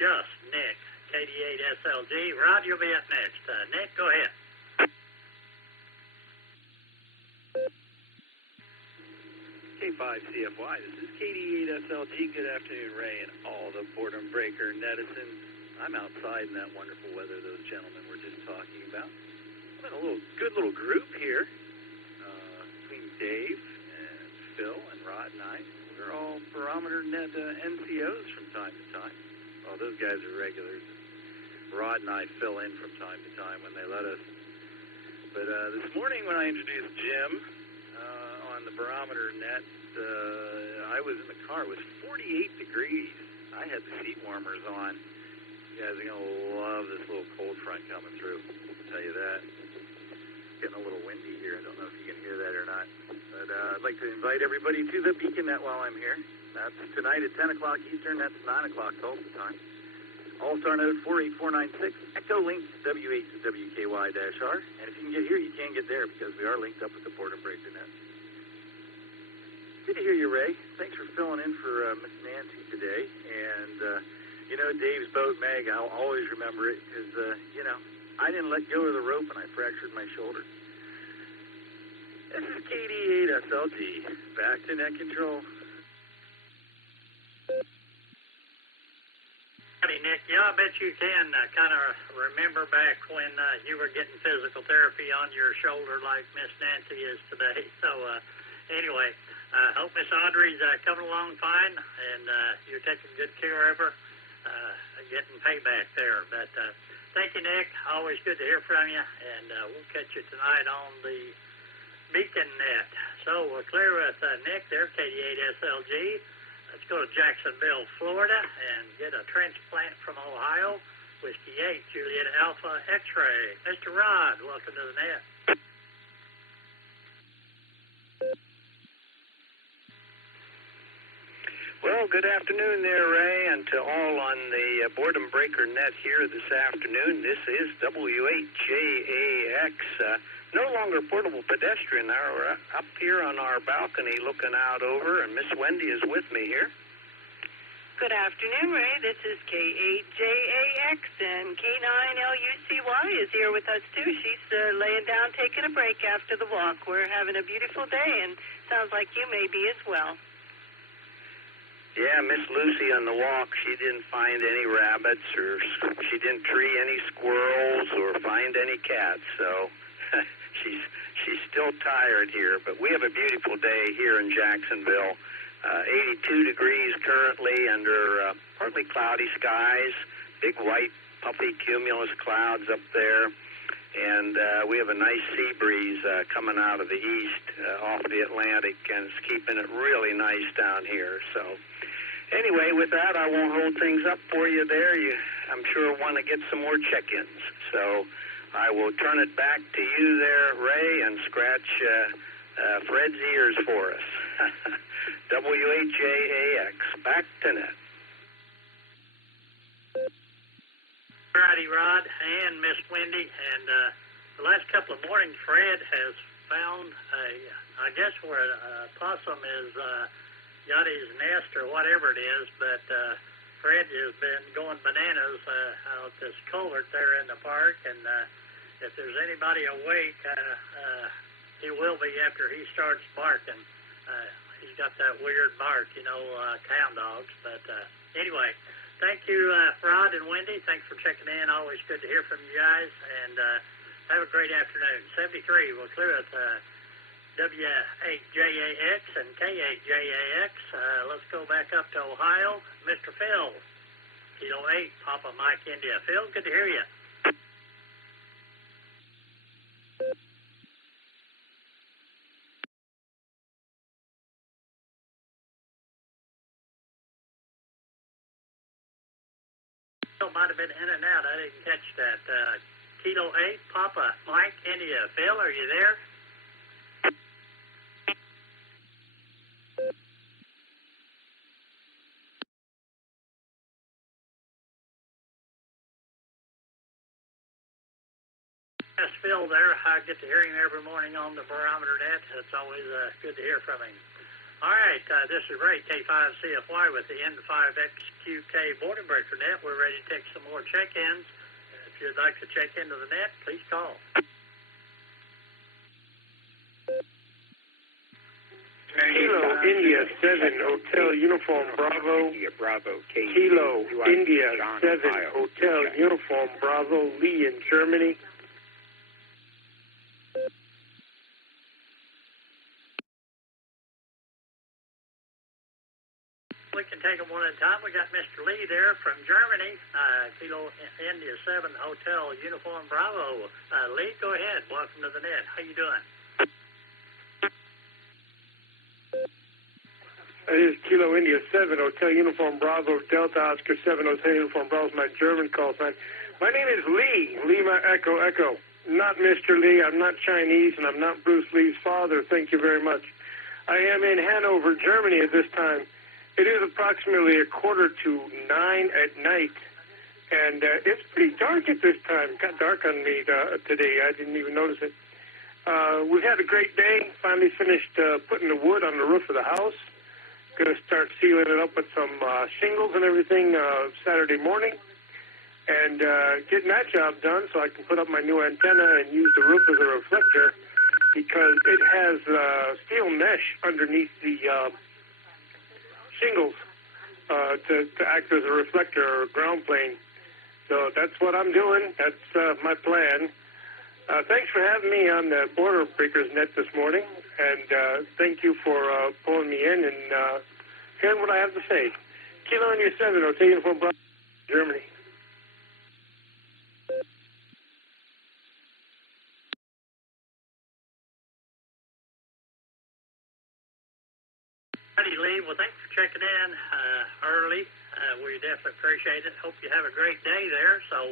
Just Nick. KD8 SLG. Rod, you'll be up next. Nick, go ahead. K5 CFY, this is KD8 SLG. Good afternoon, Ray, and all the Boredom Breaker netizens. I'm outside in that wonderful weather those gentlemen were just talking about. I'm in a good little group here between Dave and Phil and Rod and I. We're all barometer net NCOs from time to time. Oh, those guys are regulars. Rod and I fill in from time to time when they let us. But this morning when I introduced Jim on the barometer net, I was in the car. It was 48 degrees. I had the seat warmers on. You guys are going to love this little cold front coming through. I'll tell you that. It's getting a little windy here. I don't know if you can hear that or not. But I'd like to invite everybody to the Beacon Net while I'm here. That's tonight at 10 o'clock Eastern. That's 9 o'clock Tulsa time. Allstar node 48496, Echolink W8 to WKY-R. And if you can get here, you can get there because we are linked up with the Boredom Breaker net. Good to hear you, Ray. Thanks for filling in for Miss Nancy today. And, Dave's boat, Meg, I'll always remember it because, I didn't let go of the rope and I fractured my shoulder. This is KD8 SLG. Back to net control. Howdy, Nick. Yeah, I bet you can kind of remember back when you were getting physical therapy on your shoulder like Miss Nancy is today. So, anyway, hope Miss Audrey's coming along fine, and you're taking good care of her, getting payback there. But thank you, Nick. Always good to hear from you, and we'll catch you tonight on the Beacon Net. So we're clear with Nick there, KD8 SLG. Let's go to Jacksonville, Florida, and get a transplant from Ohio. Whiskey 8, Juliet Alpha X-Ray. Mr. Rod, welcome to the net. Well, good afternoon there, Ray, and to all on the Boredom Breaker net here this afternoon. This is W8JAX. No longer portable pedestrian. We're up here on our balcony looking out over, and Miss Wendy is with me here. Good afternoon, Ray. This is K8JAX, and K9LUCY is here with us, too. She's laying down, taking a break after the walk. We're having a beautiful day, and sounds like you may be as well. Yeah, Miss Lucy on the walk, she didn't find any rabbits, or she didn't tree any squirrels, or find any cats, so... She's still tired here, but we have a beautiful day here in Jacksonville. 82 degrees currently under partly cloudy skies, big white puffy cumulus clouds up there, and we have a nice sea breeze coming out of the east off the Atlantic, and it's keeping it really nice down here. So anyway, with that, I won't hold things up for you there. I'm sure want to get some more check-ins. So I will turn it back to you there, Ray, and scratch Fred's ears for us. W8JAX, back to net. Righty, Rod and Miss Wendy, and the last couple of mornings, Fred has found I guess where a possum is Yachty's nest or whatever it is, but Fred has been going bananas out this culvert there in the park, and if there's anybody awake, he will be after he starts barking. He's got that weird bark, hound dogs. But anyway, thank you, Rod and Wendy. Thanks for checking in. Always good to hear from you guys, and have a great afternoon. 73, we'll clear it. W8JAX and K8JAX. Let's go back up to Ohio. Mr. Phil, Kilo 8, Papa Mike India. Phil, good to hear you. Phil might have been in and out. I didn't catch that. Kilo 8, Papa Mike India. Phil, are you there? Yes, Phil there. I get to hear him every morning on the barometer net. It's always good to hear from him. All right, this is Ray, K5CFY with the N5XQK Boredom Breaker net. We're ready to take some more check-ins. If you'd like to check into the net, please call. Kilo India 7 Hotel Uniform Bravo. Kilo India 7 Hotel Uniform Bravo, Lee in Germany. We can take them one at a time. We got Mr. Lee there from Germany. Kilo India 7 Hotel Uniform Bravo. Lee, go ahead. Welcome to the net. How you doing? This is Kilo India 7 Hotel Uniform Bravo, Delta Oscar 7 Hotel Uniform Bravo is my German call sign. My name is Lee, Lima Echo Echo. Not Mr. Lee. I'm not Chinese, and I'm not Bruce Lee's father. Thank you very much. I am in Hanover, Germany at this time. It is approximately 8:45 at night, and it's pretty dark at this time. It got dark on me today. I didn't even notice it. We've had a great day. Finally finished putting the wood on the roof of the house. Going to start sealing it up with some shingles and everything Saturday morning, and getting that job done so I can put up my new antenna and use the roof as a reflector, because it has steel mesh underneath the shingles to act as a reflector or ground plane. So that's what I'm doing. That's my plan. Thanks for having me on the Border Breakers net this morning, and thank you for pulling me in and hearing what I have to say. Kilo India 7, Hotel Uniform Bravo, Germany. Howdy, Lee. Well, thanks for checking in early. We definitely appreciate it. Hope you have a great day there. So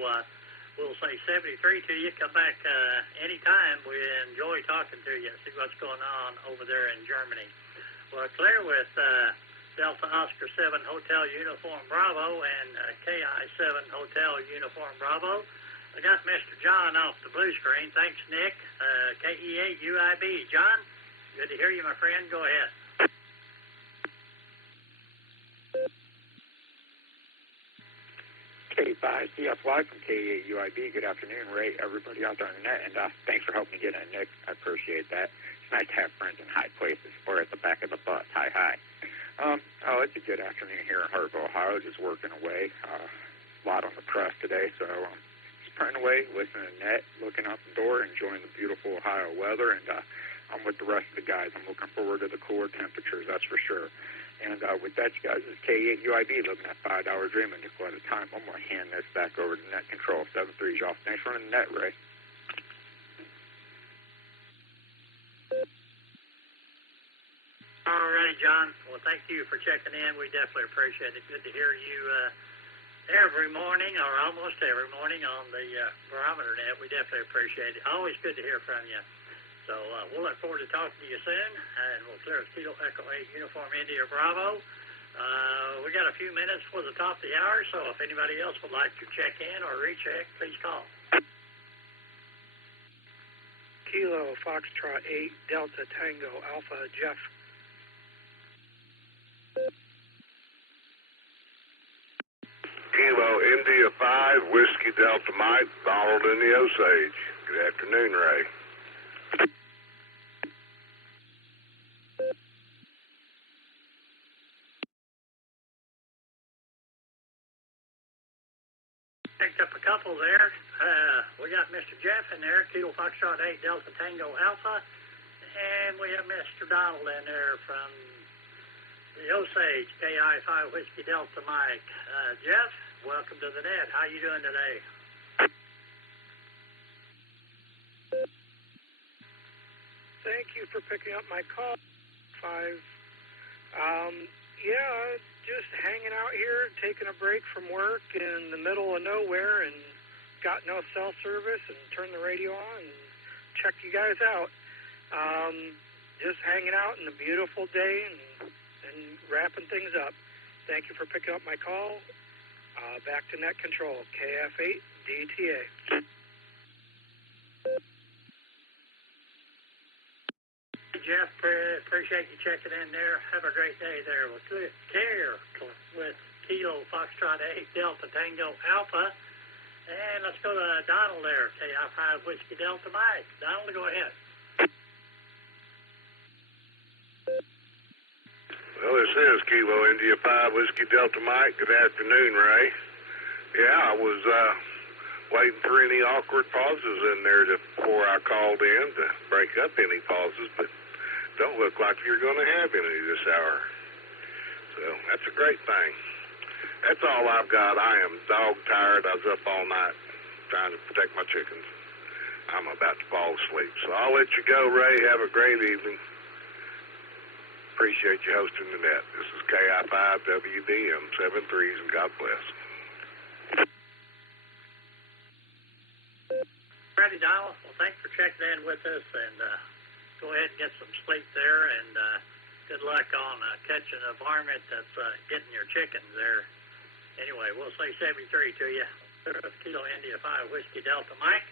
we'll say 73 to you. Come back anytime. We enjoy talking to you. See what's going on over there in Germany. Well, clear with Delta Oscar 7 Hotel Uniform Bravo and KI 7 Hotel Uniform Bravo. I got Mr. John off the blue screen. Thanks, Nick. KE8 UIB. John, good to hear you, my friend. Go ahead. K5CFY from K8 UIB. Good afternoon, Ray, everybody out there on the net, and thanks for helping me get in, Nick. I appreciate that. It's nice to have friends in high places, or at the back of the bus. Hi, hi. It's a good afternoon here in Hartville, Ohio, just working away. A lot on the press today, so just printing away, listening to net, looking out the door, enjoying the beautiful Ohio weather, and I'm with the rest of the guys. I'm looking forward to the cooler temperatures, that's for sure. And with that, you guys, this is K8 UIB, living that $5 dream and nickel at a time. I'm going to hand this back over to net control. 7-3 y'all. Thanks for running the net, Ray. All righty, John. Well, thank you for checking in. We definitely appreciate it. Good to hear you every morning, or almost every morning, on the barometer net. We definitely appreciate it. Always good to hear from you. So we'll look forward to talking to you soon, and we'll clear Kilo Echo 8 Uniform India Bravo. We got a few minutes for the top of the hour, so if anybody else would like to check in or recheck, please call. Kilo Foxtrot 8 Delta Tango Alpha Jeff. India 5, Whiskey Delta Mike, Donald in the Osage. Good afternoon, Ray. Picked up a couple there. We got Mr. Jeff in there, Kilo Foxtrot 8 Delta Tango Alpha, and we have Mr. Donald in there from the Osage, KI 5 Whiskey Delta Mike. Jeff, welcome to the net. How you doing today? Thank you for picking up my call, 5. Yeah, just hanging out here, taking a break from work in the middle of nowhere, and got no cell service, and turned the radio on and checked you guys out. Just hanging out in a beautiful day and wrapping things up. Thank you for picking up my call. Back to net control, KF8 DTA. Jeff, appreciate you checking in there. Have a great day there with Kilo Foxtrot 8 Delta Tango Alpha. And let's go to Donald there, KI5 Whiskey Delta Mike. Donald, go ahead. Well, this is Kilo India 5 Whiskey Delta Mike. Good afternoon, Ray. Yeah, I was waiting for any awkward pauses in there before I called in to break up any pauses, but don't look like you're going to have any this hour. So that's a great thing. That's all I've got. I am dog tired. I was up all night trying to protect my chickens. I'm about to fall asleep. So I'll let you go, Ray. Have a great evening. Appreciate you hosting the net. This is KI5WDM 73s, and God bless. Ready, Donald? Well, thanks for checking in with us, and go ahead and get some sleep there, and good luck on catching a varmint that's getting your chickens there. Anyway, we'll say 73 to you. Kilo India 5 Whiskey Delta Mike.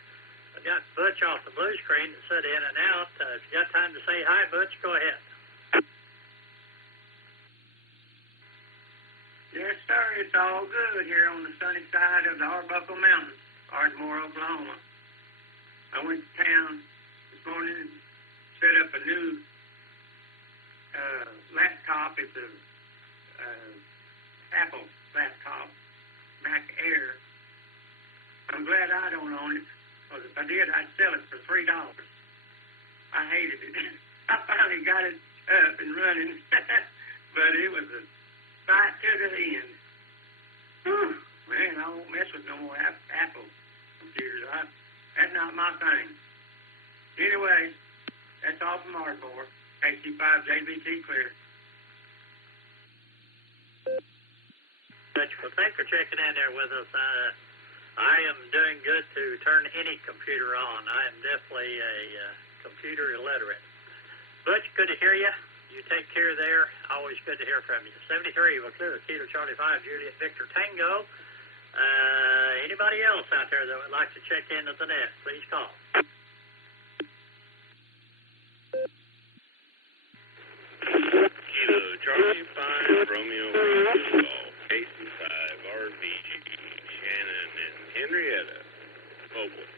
I've got Butch off the blue screen that said in and out. If you got time to say hi, Butch, go ahead. Yes, sir. It's all good here on the sunny side of the Arbuckle Mountains, Ardmore, Oklahoma. I went to town this morning and set up a new laptop. It's a Apple laptop, Mac Air. I'm glad I don't own it, because if I did, I'd sell it for $3. I hated it. I finally got it up and running, but it was a fight to the end. Whew, man, I won't mess with no more Apple computers. That's not my thing. Anyway, that's all from Ardmore. KC5 JBT clear. Well, thanks for checking in there with us. I am doing good to turn any computer on. I am definitely a computer illiterate. Butch, good to hear you. You take care there. Always good to hear from you. 73, we'll clear Kilo Charlie 5, Juliet Victor Tango. Anybody else out there that would like to check into the net, please call. Kilo Charlie 5, Romeo Golf, KC5, RBG, Shannon, and Henrietta, Mobile.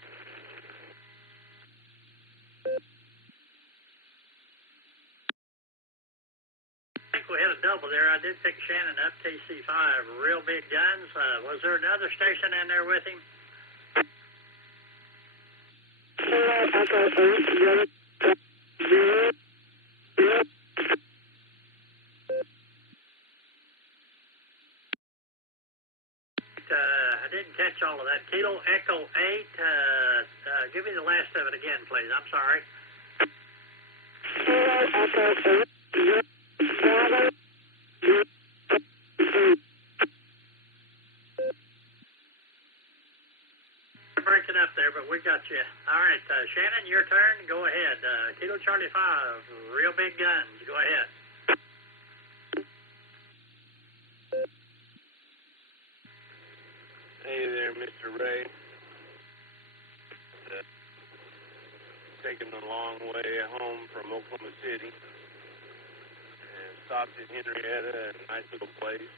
I think we had a double there. I did pick Shannon up, KC5, real big guns. Was there another station in there with him? I didn't catch all of that. Kilo Echo 8. Give me the last of it again, please. I'm sorry. You're breaking up there, but we got you. All right, Shannon, your turn. Go ahead. Kilo Charlie 5, real big guns. Go ahead. Hey there, Mr. Ray. Taking a long way home from Oklahoma City. And stopped at Henrietta, a nice little place.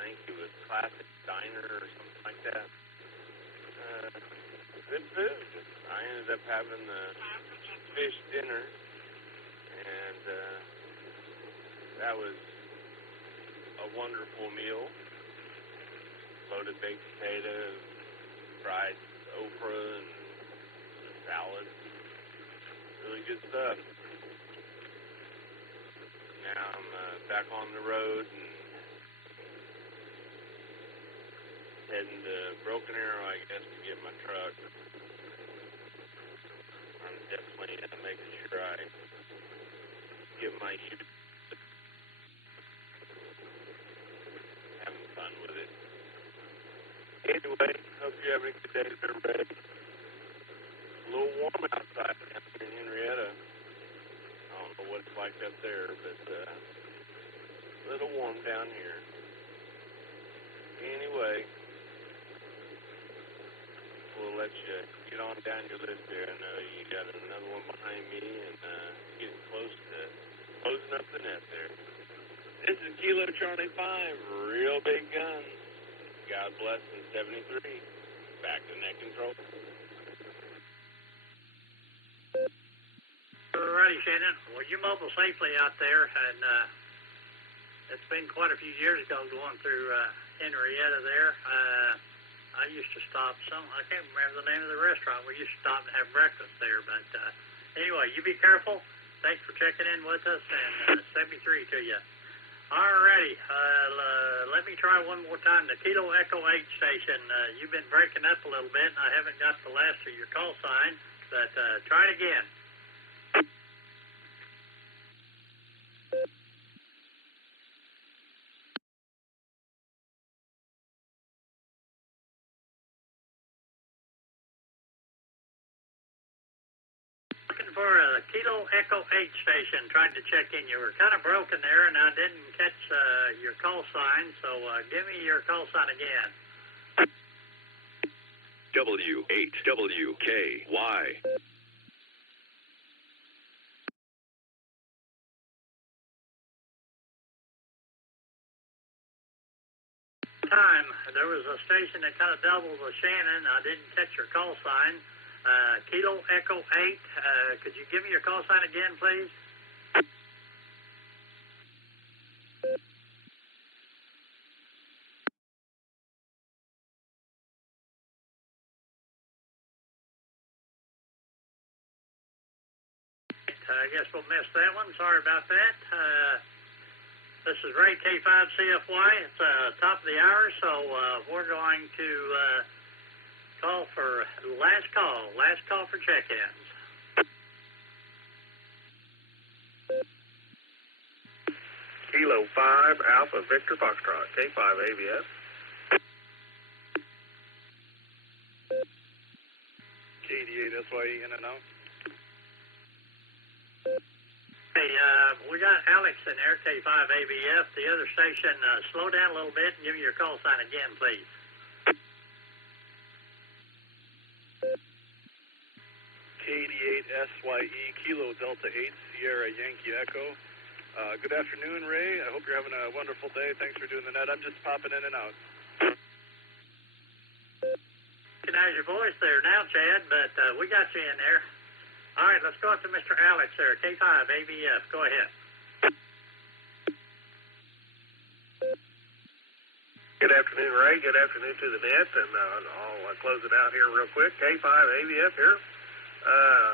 think it was Classic Diner or something like that. Good food. I ended up having the fish dinner, and that was a wonderful meal. Loaded baked potatoes, fried okra, and salad. Really good stuff. Now I'm back on the road and heading to Broken Arrow, I guess, to get my truck. I'm definitely making sure I get my having fun with it. Anyway, hope you have a good day there, Ray. It's a little warm outside down here in Henrietta. I don't know what it's like up there, but a little warm down here. Anyway, we'll let you get on down your list there. I know you got another one behind me and getting close to closing up the net there. This is Kilo Charlie 5, real big guns. God bless in 73. Back to net control. Alrighty, Shannon. Well, you mobile safely out there, and it's been quite a few years ago going through Henrietta there. I used to stop I can't remember the name of the restaurant. We used to stop and have breakfast there. But anyway, you be careful. Thanks for checking in with us, and 73 to you. Alrighty, let me try one more time. The Kilo Echo 8 station. You've been breaking up a little bit, and I haven't got the last of your call sign, but try it again. For a Kilo Echo 8 station, trying to check in. You were kind of broken there, and I didn't catch your call sign, so give me your call sign again. W8WKY. Time. There was a station that kind of doubled with Shannon. I didn't catch your call sign. Kilo Echo 8, could you give me your call sign again, please? I guess we'll miss that one. Sorry about that. This is Ray K5CFY. It's top of the hour, so we're going to call for last call for check-ins. Kilo 5 Alpha Victor Foxtrot, K5 ABS. KD8 SYE in and out. Hey, we got Alex in there, K5 ABF. The other station, slow down a little bit and give me your call sign again, please. KD8 SYE, Kilo Delta 8 Sierra Yankee Echo. Good afternoon, Ray. I hope you're having a wonderful day. Thanks for doing the net. I'm just popping in and out. Recognize your voice there now, Chad, but we got you in there. All right, let's go up to Mr. Alex there, K5 ABF. Go ahead. Good afternoon, Ray. Good afternoon to the net, and I'll close it out here real quick. K5 ABF here.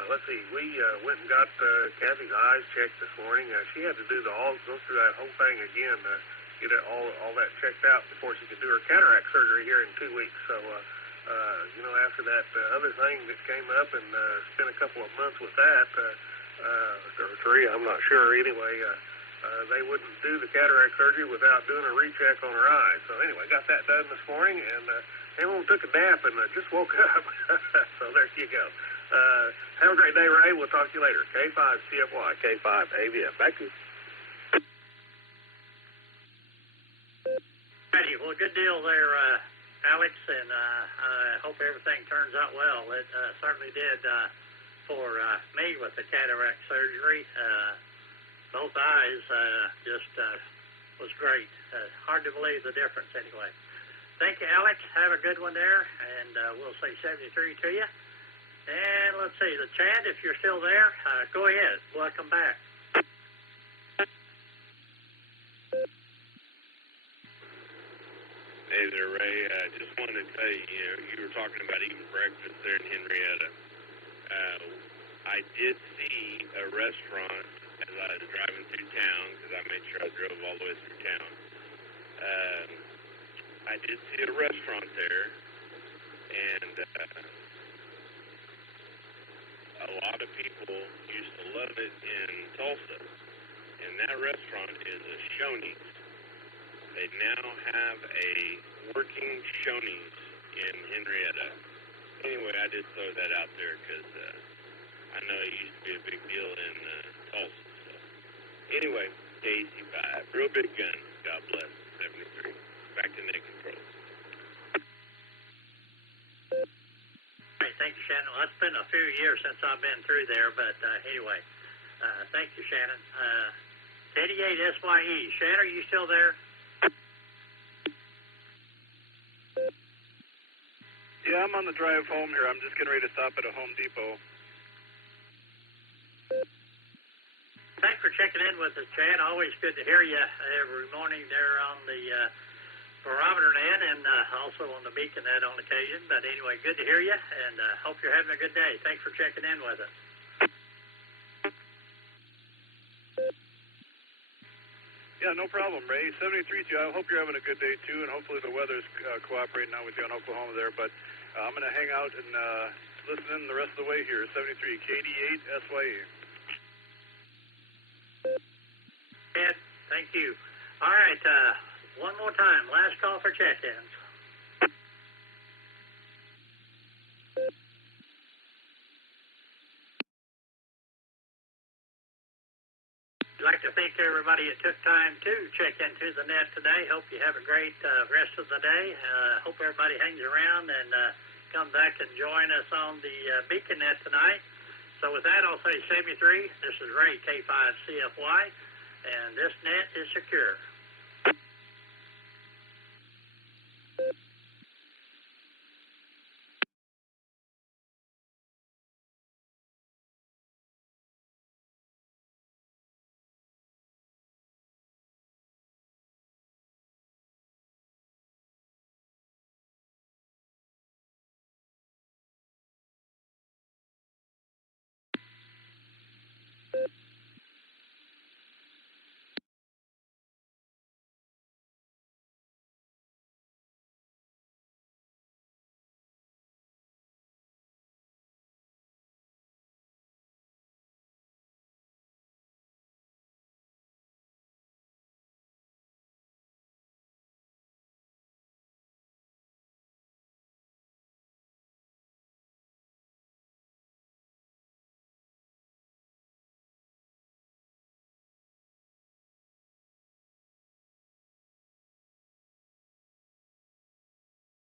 Let's see. We went and got Kathy's eyes checked this morning. She had to go through that whole thing again to get all that checked out before she could do her cataract surgery here in 2 weeks. So, after that other thing that came up and spent a couple of months with that, or 3, I'm not sure. Anyway, they wouldn't do the cataract surgery without doing a recheck on her eyes. So anyway, got that done this morning, and everyone took a nap and just woke up. So there you go. Have a great day, Ray. We'll talk to you later. K5 CFY, K5 ABF. Back to you. Righty, well, good deal there, Alex, and I hope everything turns out well. It certainly did for me with the cataract surgery. Both eyes just was great. Hard to believe the difference anyway. Thank you, Alex. Have a good one there, and we'll say 73 to you. And let's see, the Chad, if you're still there, go ahead. Welcome back. Hey there, Ray. Just wanted to tell you, you were talking about eating breakfast there in Henrietta. I did see a restaurant as I was driving through town, because I made sure I drove all the way through town. I did see a restaurant there, and a lot of people used to love it in Tulsa, and that restaurant is a Shoney's. They now have a working Shoney's in Henrietta. Anyway, I just throw that out there because I know it used to be a big deal in Tulsa. So. Anyway, KC5, real big gun. God bless. 73. Back to net control. Hey, thank you, Shannon. Well, it's been a few years since I've been through there, but anyway, thank you, Shannon. 88 SYE. Shannon, are you still there? Yeah, I'm on the drive home here. I'm just getting ready to stop at a Home Depot. Thanks for checking in with us, Chad. Always good to hear you every morning there on the barometer net and also on the beacon net on occasion. But anyway, good to hear you, and hope you're having a good day. Thanks for checking in with us. Yeah, no problem, Ray. 73 to you. I hope you're having a good day, too, and hopefully the weather's cooperating now with you in Oklahoma there. But I'm going to hang out and listen in the rest of the way here. 73, KD8 SYE. Ed, thank you. All right, one more time. Last call for check-ins. I'd like to thank everybody that took time to check into the net today. Hope you have a great rest of the day. Hope everybody hangs around and come back and join us on the Beacon Net tonight. So with that, I'll say 73. This is Ray, K5CFY, and this net is secure.